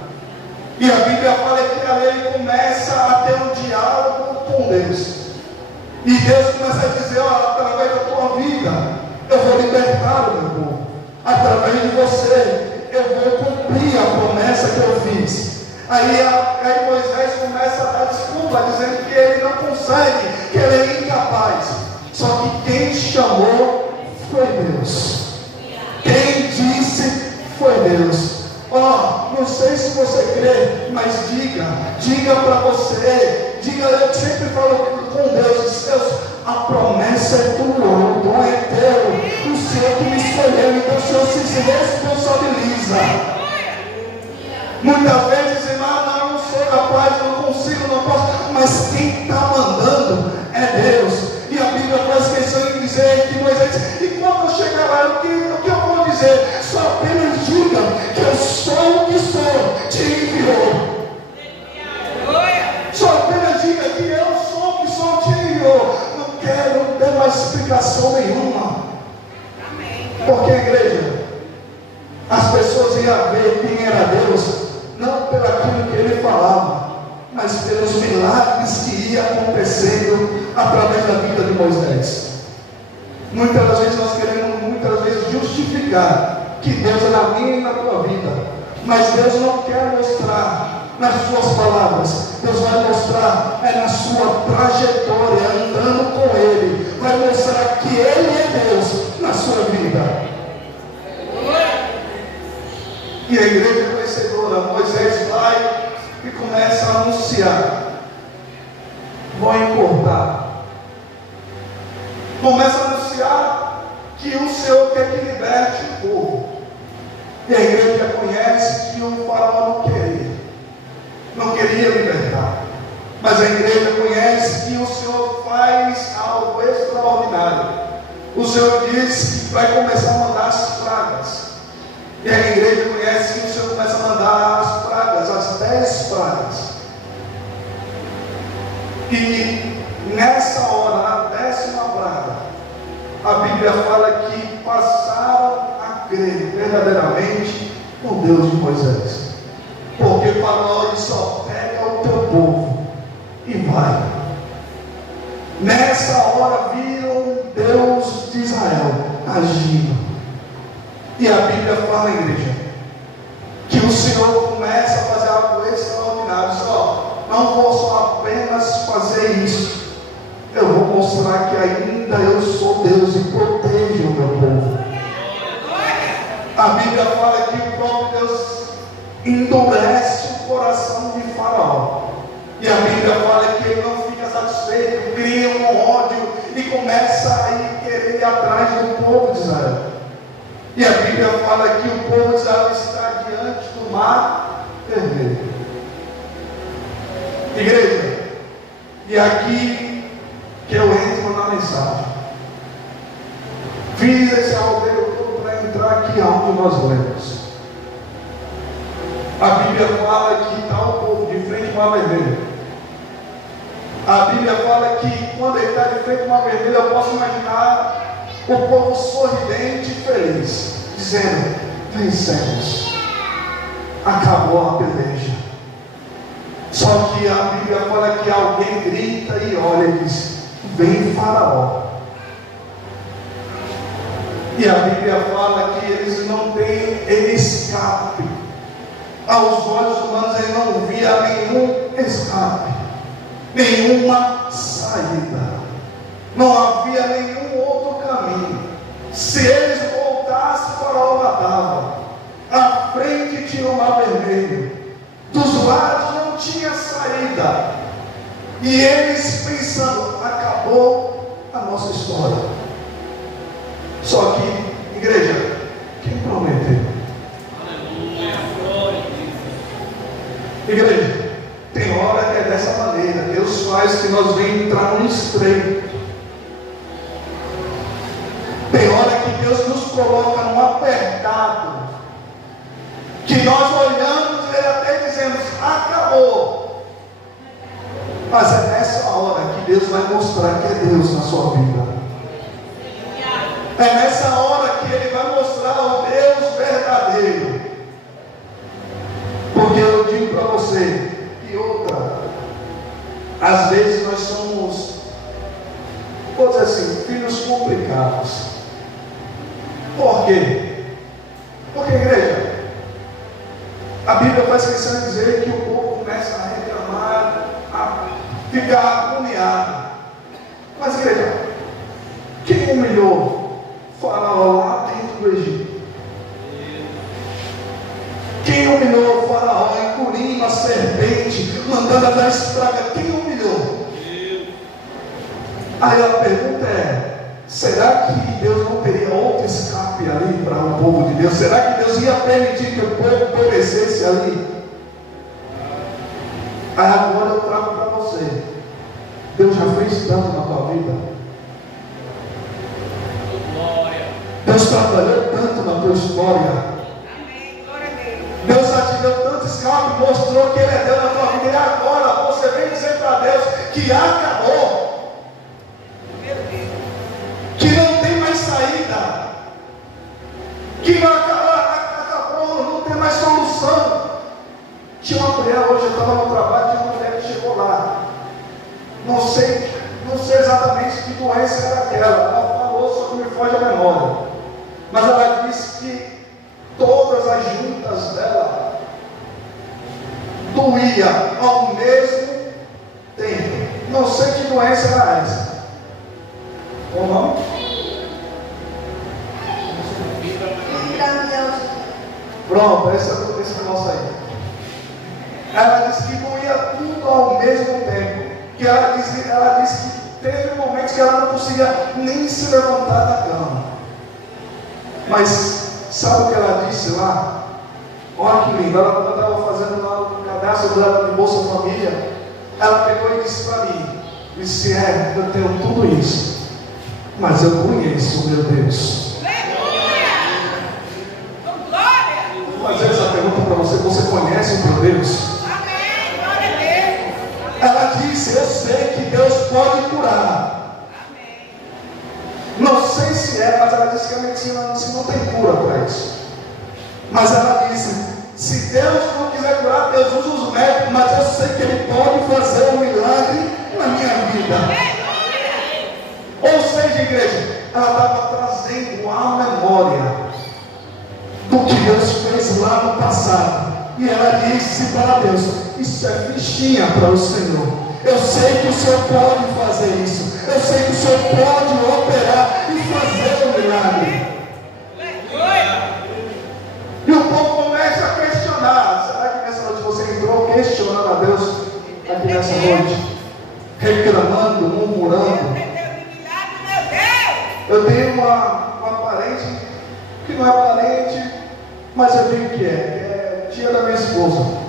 E a Bíblia fala que ali ele começa a ter um diálogo com Deus. E Deus começa a dizer: através da tua vida eu vou libertar o meu povo. Através de você eu vou cumprir a promessa que eu fiz. Aí Moisés começa a dar desculpa, dizendo que ele não consegue, que ele é incapaz. Só que quem chamou foi Deus. Quem disse foi Deus. Não sei se você crê, mas diga para você, eu sempre falo com Deus, a promessa é tua, o dom é teu, o Senhor que me escolheu, então o Senhor se responsabiliza. Muitas vezes, irmão, eu não sou capaz, não consigo, não posso, mas quem está mandando é Deus. E a Bíblia faz questão de dizer que Moisés disse: e quando eu chegar lá, o que eu vou dizer? Só apenas diga que eu sou o que sou, te enviou. Só apenas diga que eu sou o que sou, te enviou. Não quero ter mais explicação nenhuma. Porque, igreja, as pessoas iam ver quem era Deus, não pelo aquilo que ele falava, mas pelos milagres que ia acontecendo através da vida de Moisés. Muitas vezes nós queremos justificar que Deus é na minha e na tua vida, mas Deus não quer mostrar nas suas palavras. Deus vai mostrar na sua trajetória, andando com Ele, vai mostrar que Ele é Deus na sua vida. E a igreja conhecedora, Moisés vai e começa a anunciar: vou encurtar. Começa a anunciar que o Senhor quer que liberte o povo. E a igreja conhece que o faraó não queria libertar. Mas a igreja conhece que o Senhor faz algo extraordinário. O Senhor diz que vai começar a mandar as pragas. E a igreja conhece que o Senhor começa a mandar as pragas, as 10 pragas. E nessa hora, na 10ª praga, a Bíblia fala que passaram a crer verdadeiramente no Deus de Moisés. Porque Faraó só pega o teu povo e vai. Nessa hora viram Deus de Israel agindo. E a Bíblia fala, igreja, que o Senhor começa a fazer algo extraordinário. Não vou só apenas fazer isso, eu vou mostrar que ainda eu sou Deus e protejo o meu povo. A Bíblia fala que o próprio Deus endurece o coração de Faraó. E a Bíblia fala que ele não fica satisfeito, cria um ódio e começa a querer ir atrás do povo de Israel. E a Bíblia fala que o povo de Israel está diante do mar vermelho. Igreja, e aqui que eu entro na mensagem. Fiz esse roteiro todo para entrar aqui onde nós lemos. A Bíblia fala que está o povo de frente ao mar vermelho. A Bíblia fala que quando ele está de frente a uma vermelha, eu posso imaginar o povo sorridente e feliz, dizendo: vencemos, acabou a peleja. Só que a Bíblia fala que alguém grita e olha e diz: vem Faraó. E a Bíblia fala que eles não têm escape. Aos olhos humanos ele não via nenhum escape, nenhuma saída. Não havia nenhum outro caminho. Se eles voltassem, o Faraó matava. À frente tinha o mar vermelho, dos lados não tinha saída. E eles pensando: acabou a nossa história. Só que, igreja, quem prometeu? Igreja, tem hora que é dessa maneira. Deus faz que nós venhamos entrar num estreito. Tem hora que Deus nos coloca num apertado, que nós olhamos e Ele até dizemos: acabou. Mas é nessa hora que Deus vai mostrar que é Deus na sua vida. É nessa hora que Ele vai mostrar o Deus verdadeiro. Porque eu digo para você, e outra, às vezes nós somos, vou dizer assim, filhos complicados. Por quê? Porque, igreja, a Bíblia faz questão de dizer que o povo começa a reclamar, a ficar agoniado. Mas, igreja, quem humilhou Faraó lá dentro do Egito? Quem humilhou o Faraó engolindo a serpente, mandando dar estraga? Quem humilhou? Aí a pergunta é: será que Deus não teria outro escape ali para o povo de Deus? Será que Deus ia permitir que o povo perecesse ali? Aí agora eu trago para você: Deus já fez tanto na tua vida. Deus trabalhou tanto na tua história. Deus já te deu tanto escape, mostrou que Ele é Deus na tua vida. E agora você vem dizer para Deus que acabou, que não tem mais saída, que não acabou, não tem mais solução. Tinha uma mulher hoje, eu estava no trabalho, tinha uma mulher que chegou lá. Não sei exatamente que doença era aquela. Ela falou, só que me foge a memória. Mas ela disse que todas as juntas dela doía ao mesmo tempo. Não sei que doença era essa. Ou não? Pronto, esse negócio aí. Ela disse que doía tudo ao mesmo tempo. Que ela disse que teve momentos que ela não conseguia nem se levantar da cama. Mas sabe o que ela disse lá? Olha que lindo. Ela estava fazendo lá o cadastro dela de Bolsa Família. Ela pegou e disse para mim: disse, eu tenho tudo isso, mas eu conheço o meu Deus. Vou fazer essa pergunta para você: você conhece o meu Deus? Ela disse: eu sei que Deus pode curar. Não sei se é, mas ela disse que a medicina não tem cura para isso. Mas ela disse: se Deus não quiser curar, Deus usa os médicos, mas eu sei que Ele pode fazer um milagre na minha vida. Ou seja, igreja, ela estava trazendo à memória do que Deus fez lá no passado. E ela disse para Deus: isso é fichinha para o Senhor. Eu sei que o Senhor pode fazer isso. Eu sei que o Senhor pode operar e fazer um milagre. E o povo começa a questionar. Será que nessa noite você entrou questionando a Deus aqui nessa noite? Reclamando, murmurando. Eu tenho uma parente que não é parente, mas eu digo que é tia da minha esposa.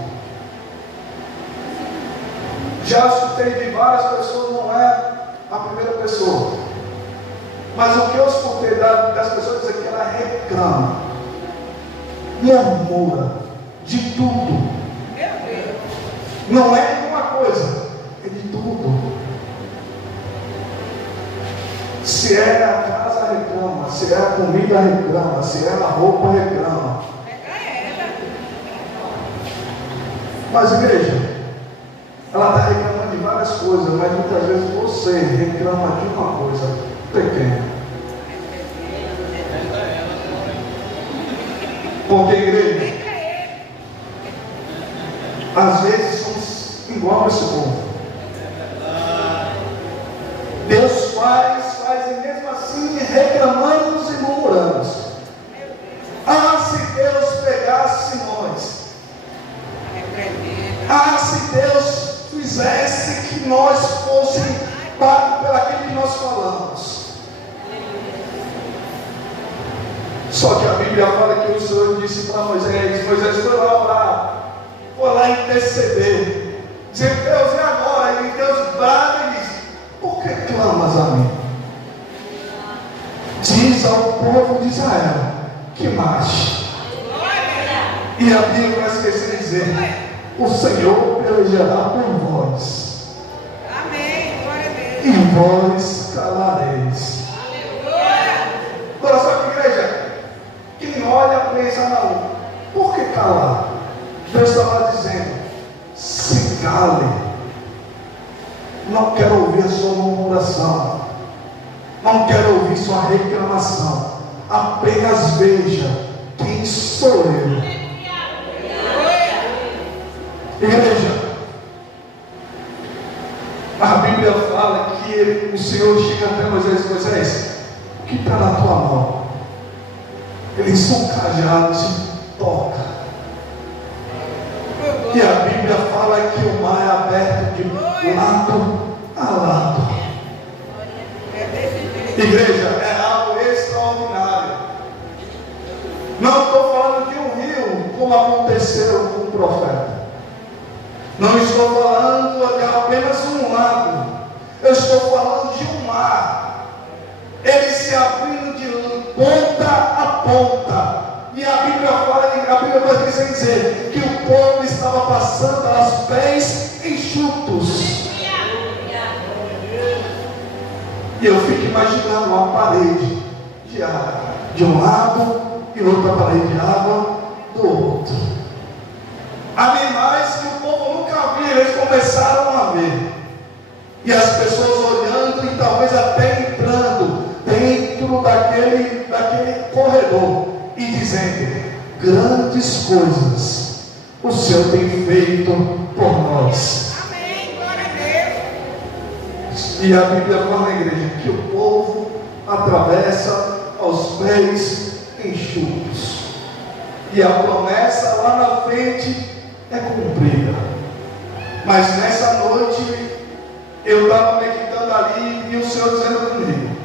Já escutei de várias pessoas, não é a primeira pessoa. Mas o que eu escutei das pessoas é que ela reclama, murmura de tudo. Não é de uma coisa, é de tudo. Se é a casa, reclama. Se é a comida, reclama. Se é a roupa, reclama. Mas, igreja, ela está reclamando de várias coisas, mas muitas vezes você reclama de uma coisa pequena. Porque, igreja, às vezes somos igual a esse povo. Deus faz e mesmo assim reclamamos e murmuramos. Ah, se Deus pegasse nós. Ah, se Deus fizesse que nós fôssemos pagos pelo aquilo que nós falamos. Só que a Bíblia fala que o Senhor disse para Moisés foi lá orar, foi lá interceder, dizer, Deus, e agora? E Deus brada e diz, por que clamas a mim? Diz ao povo de Israel que marche. E a Bíblia vai esquecer de dizer, o Senhor pelejará por vós. Amém. Glória a Deus. E vós calareis. Agora só que, igreja, quem olha pensa, não, por que calar? Deus estava dizendo, se cale. Não quero ouvir a sua murmuração. Não quero ouvir sua reclamação. Apenas veja quem sou eu. Igreja, a Bíblia fala que o Senhor chega até Moisés, o que está na tua mão? Eles são cajados e toca. E a Bíblia fala que o mar é aberto de lado a lado. Igreja, é algo extraordinário. Não estou falando de um rio, como aconteceu com o profeta. Não estou falando de apenas um lago. Eu estou falando de um mar. Ele se abrindo de ponta a ponta. E a Bíblia fala, a Bíblia vai dizer que o povo estava passando aos pés enxutos. E eu fico imaginando uma parede de água de um lado e outra parede de água do outro. Animais que o povo nunca viu, eles começaram a ver. E as pessoas olhando e talvez até entrando dentro daquele corredor e dizendo, grandes coisas o Senhor tem feito por nós. Amém. Glória a Deus. E a Bíblia fala na igreja que o povo atravessa aos pés enxutos. E a promessa lá na frente é cumprida. Mas nessa noite eu estava meditando ali e o Senhor dizendo comigo,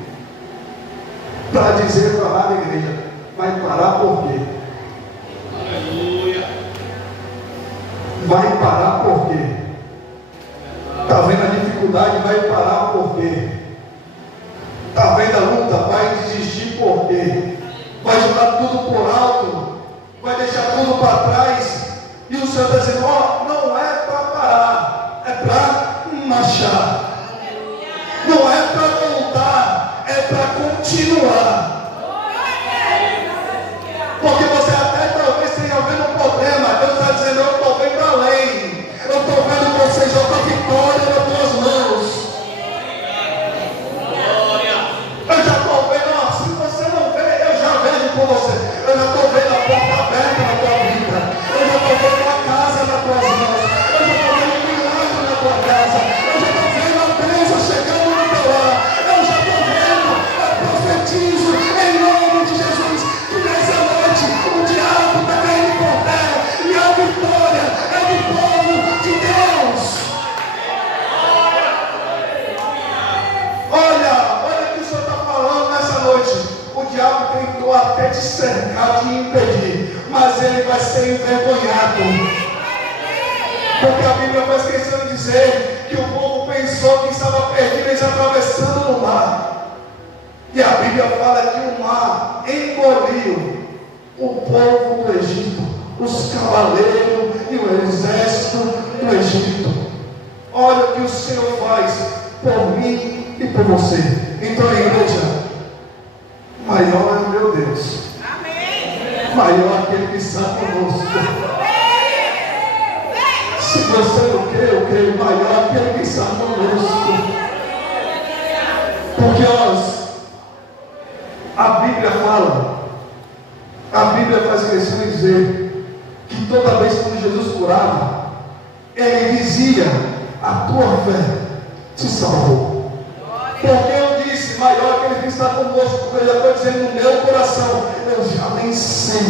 para dizer para lá na igreja, vai parar por quê? Aleluia. Vai parar por quê? Está vendo a dificuldade? Vai parar por quê? Está vendo a luta? Vai desistir por quê? Vai jogar tudo por alto? Vai deixar tudo para trás? E o Senhor está dizendo, não é para parar, é para marchar. Não é para voltar, é para continuar. Porque você até talvez tenha vendo um problema. Deus está dizendo, eu estou vendo além. Eu estou vendo você jogar vitória nas tuas mãos. Eu já estou vendo, se você não vê, eu já vejo por você. Eu já estou vendo a porta aberta na tua vida. Eu já estou vendo a casa nas tuas mãos. Eu já estou vendo um milagre na tua casa. Eu já estou vendo a bênção chegando no teu lar. Eu já estou vendo, eu profetizo em nome de Jesus que nessa noite o diabo está caindo por terra e a vitória é do povo de Deus. Olha o que o Senhor está falando nessa noite. O diabo tentou até te cercar, te impedir, mas ele vai ser envergonhado. Porque a Bíblia faz questão de dizer que o povo pensou que estava perdido, eles atravessando o mar. E a Bíblia fala que o mar engoliu o povo do Egito, os cavaleiros e o exército do Egito. Olha o que o Senhor faz por mim e por você. Então a igreja, maior é o meu Deus. Amém. Maior é aquele que está conosco. Se você não crê, eu creio, maior é aquele que está conosco. Porque a Bíblia fala, a Bíblia faz questão de dizer que toda vez que Jesus curava, ele dizia: a tua fé te salvou. Porque eu disse, maior é aquele que está conosco, porque eu já estou dizendo no meu coração, eu já venci.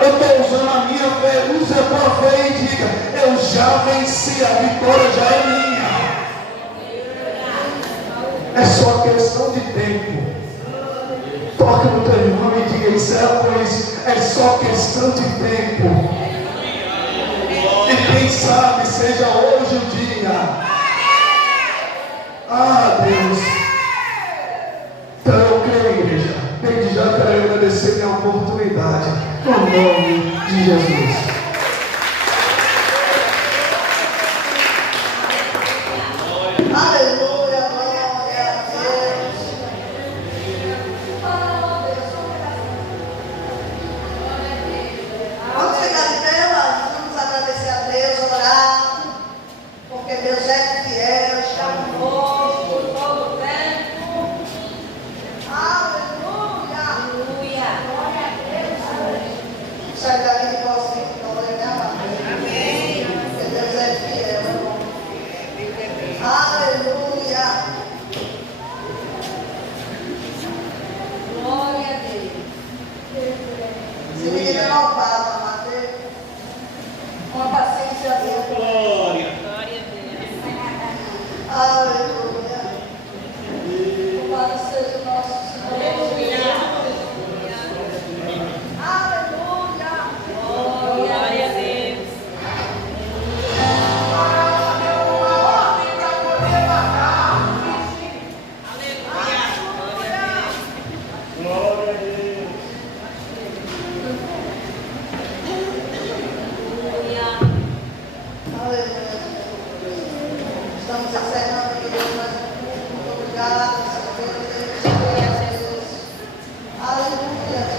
Eu estou usando a minha fé, use a tua fé e diga: eu já venci, a vitória já é minha. É só questão de tempo. Toque no teu irmão e diga: isso é só questão de tempo. E quem sabe seja hoje o dia. Ah, Deus. Então eu creio, igreja. Desde já quero agradecer minha oportunidade. No nome de Jesus. Aleluia, glória a Deus. Vamos ficar de pé, mas vamos agradecer a Deus, orar, porque Deus é fiel, está conosco todo o tempo. Aleluia. Glória a Deus. Sai dali de você, glória a Deus. Amém. Porque Deus é fiel. Aleluia. Glória a Deus. Se ninguém é louvado, amado, uma paciência a Deus. Glória a Deus. Aleluia. Louvado seja o nosso Senhor. Aleluia. Glória a Deus. Uma ordem para poder matar. Glória a Deus. Aleluia. Estamos encerrando aqui Deus mais um culto. Muito obrigado, Senhor Deus. Glória a Deus. Aleluia. Aleluia.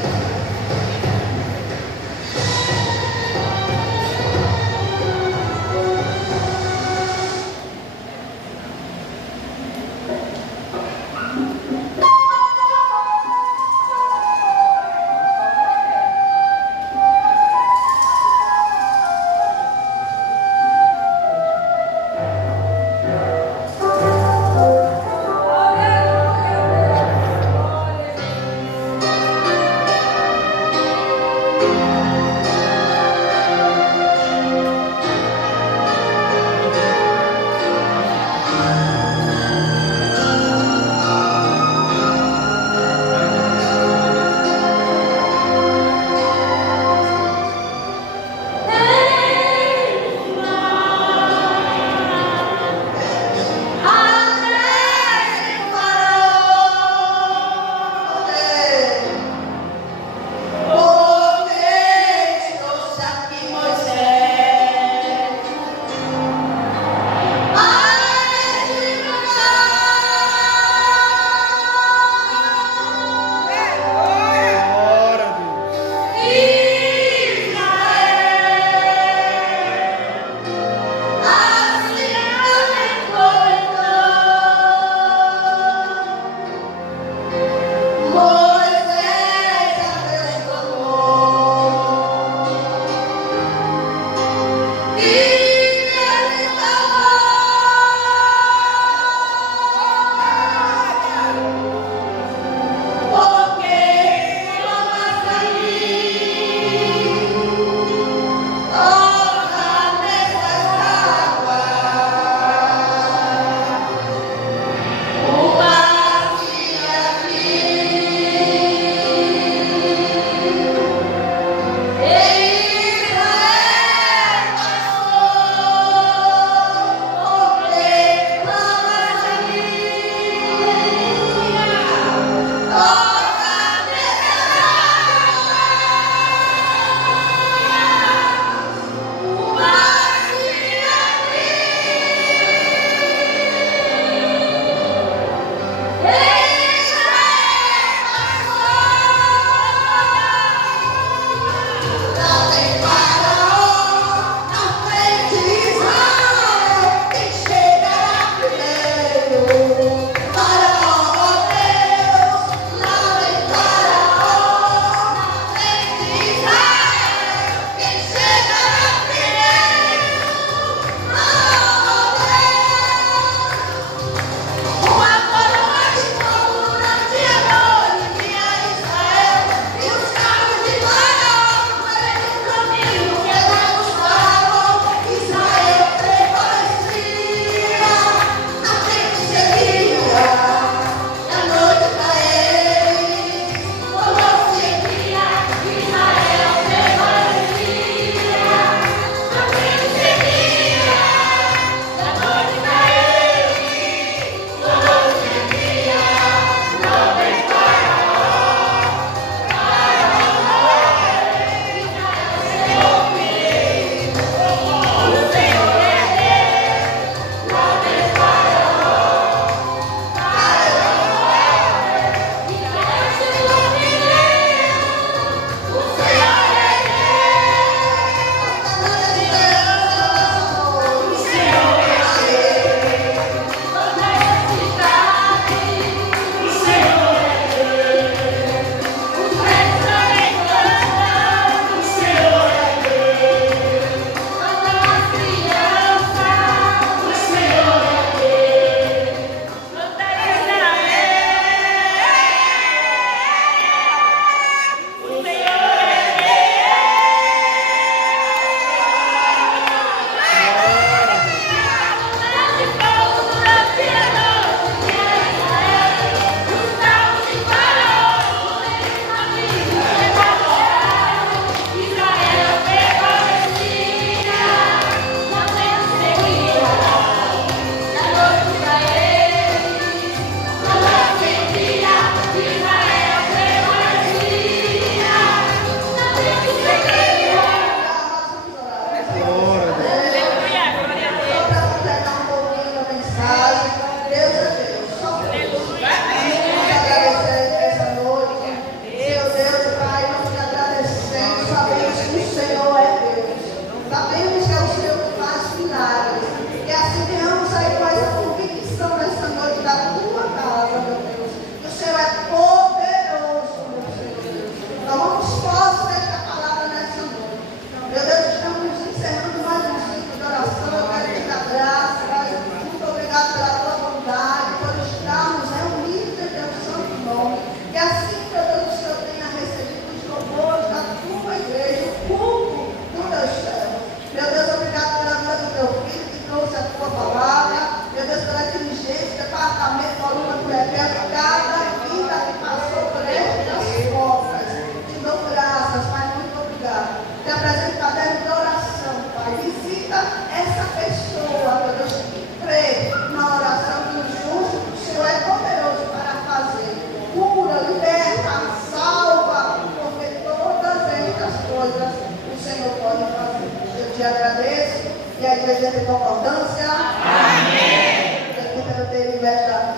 igreja tem concordância. Amém. Presbítero David Vesta.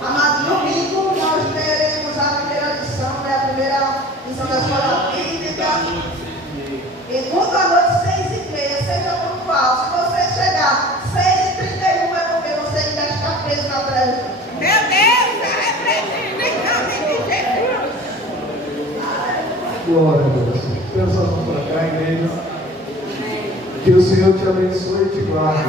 Amado, domingo nós teremos a primeira lição, né? A primeira lição da escola bíblica. E culto à noite, 6h30, seja pontual. Se você chegar 6h31, é porque você ainda está preso na treva. Meu Deus, arrepende em nome de Jesus. Glória a Deus. Pensa para cá, igreja. Que o Senhor te abençoe e te guarde.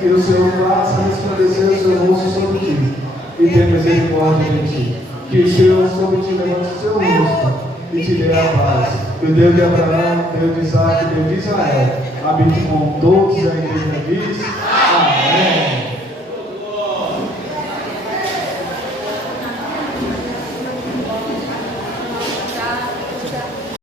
Que o Senhor faça resplandecer o seu rosto sobre ti e tenha misericórdia de ti. Que o Senhor sobre ti levante o seu rosto e te dê a paz. Que o Deus de Abraão, Deus de Isaac, Deus de Israel habite com todos, a igreja diz.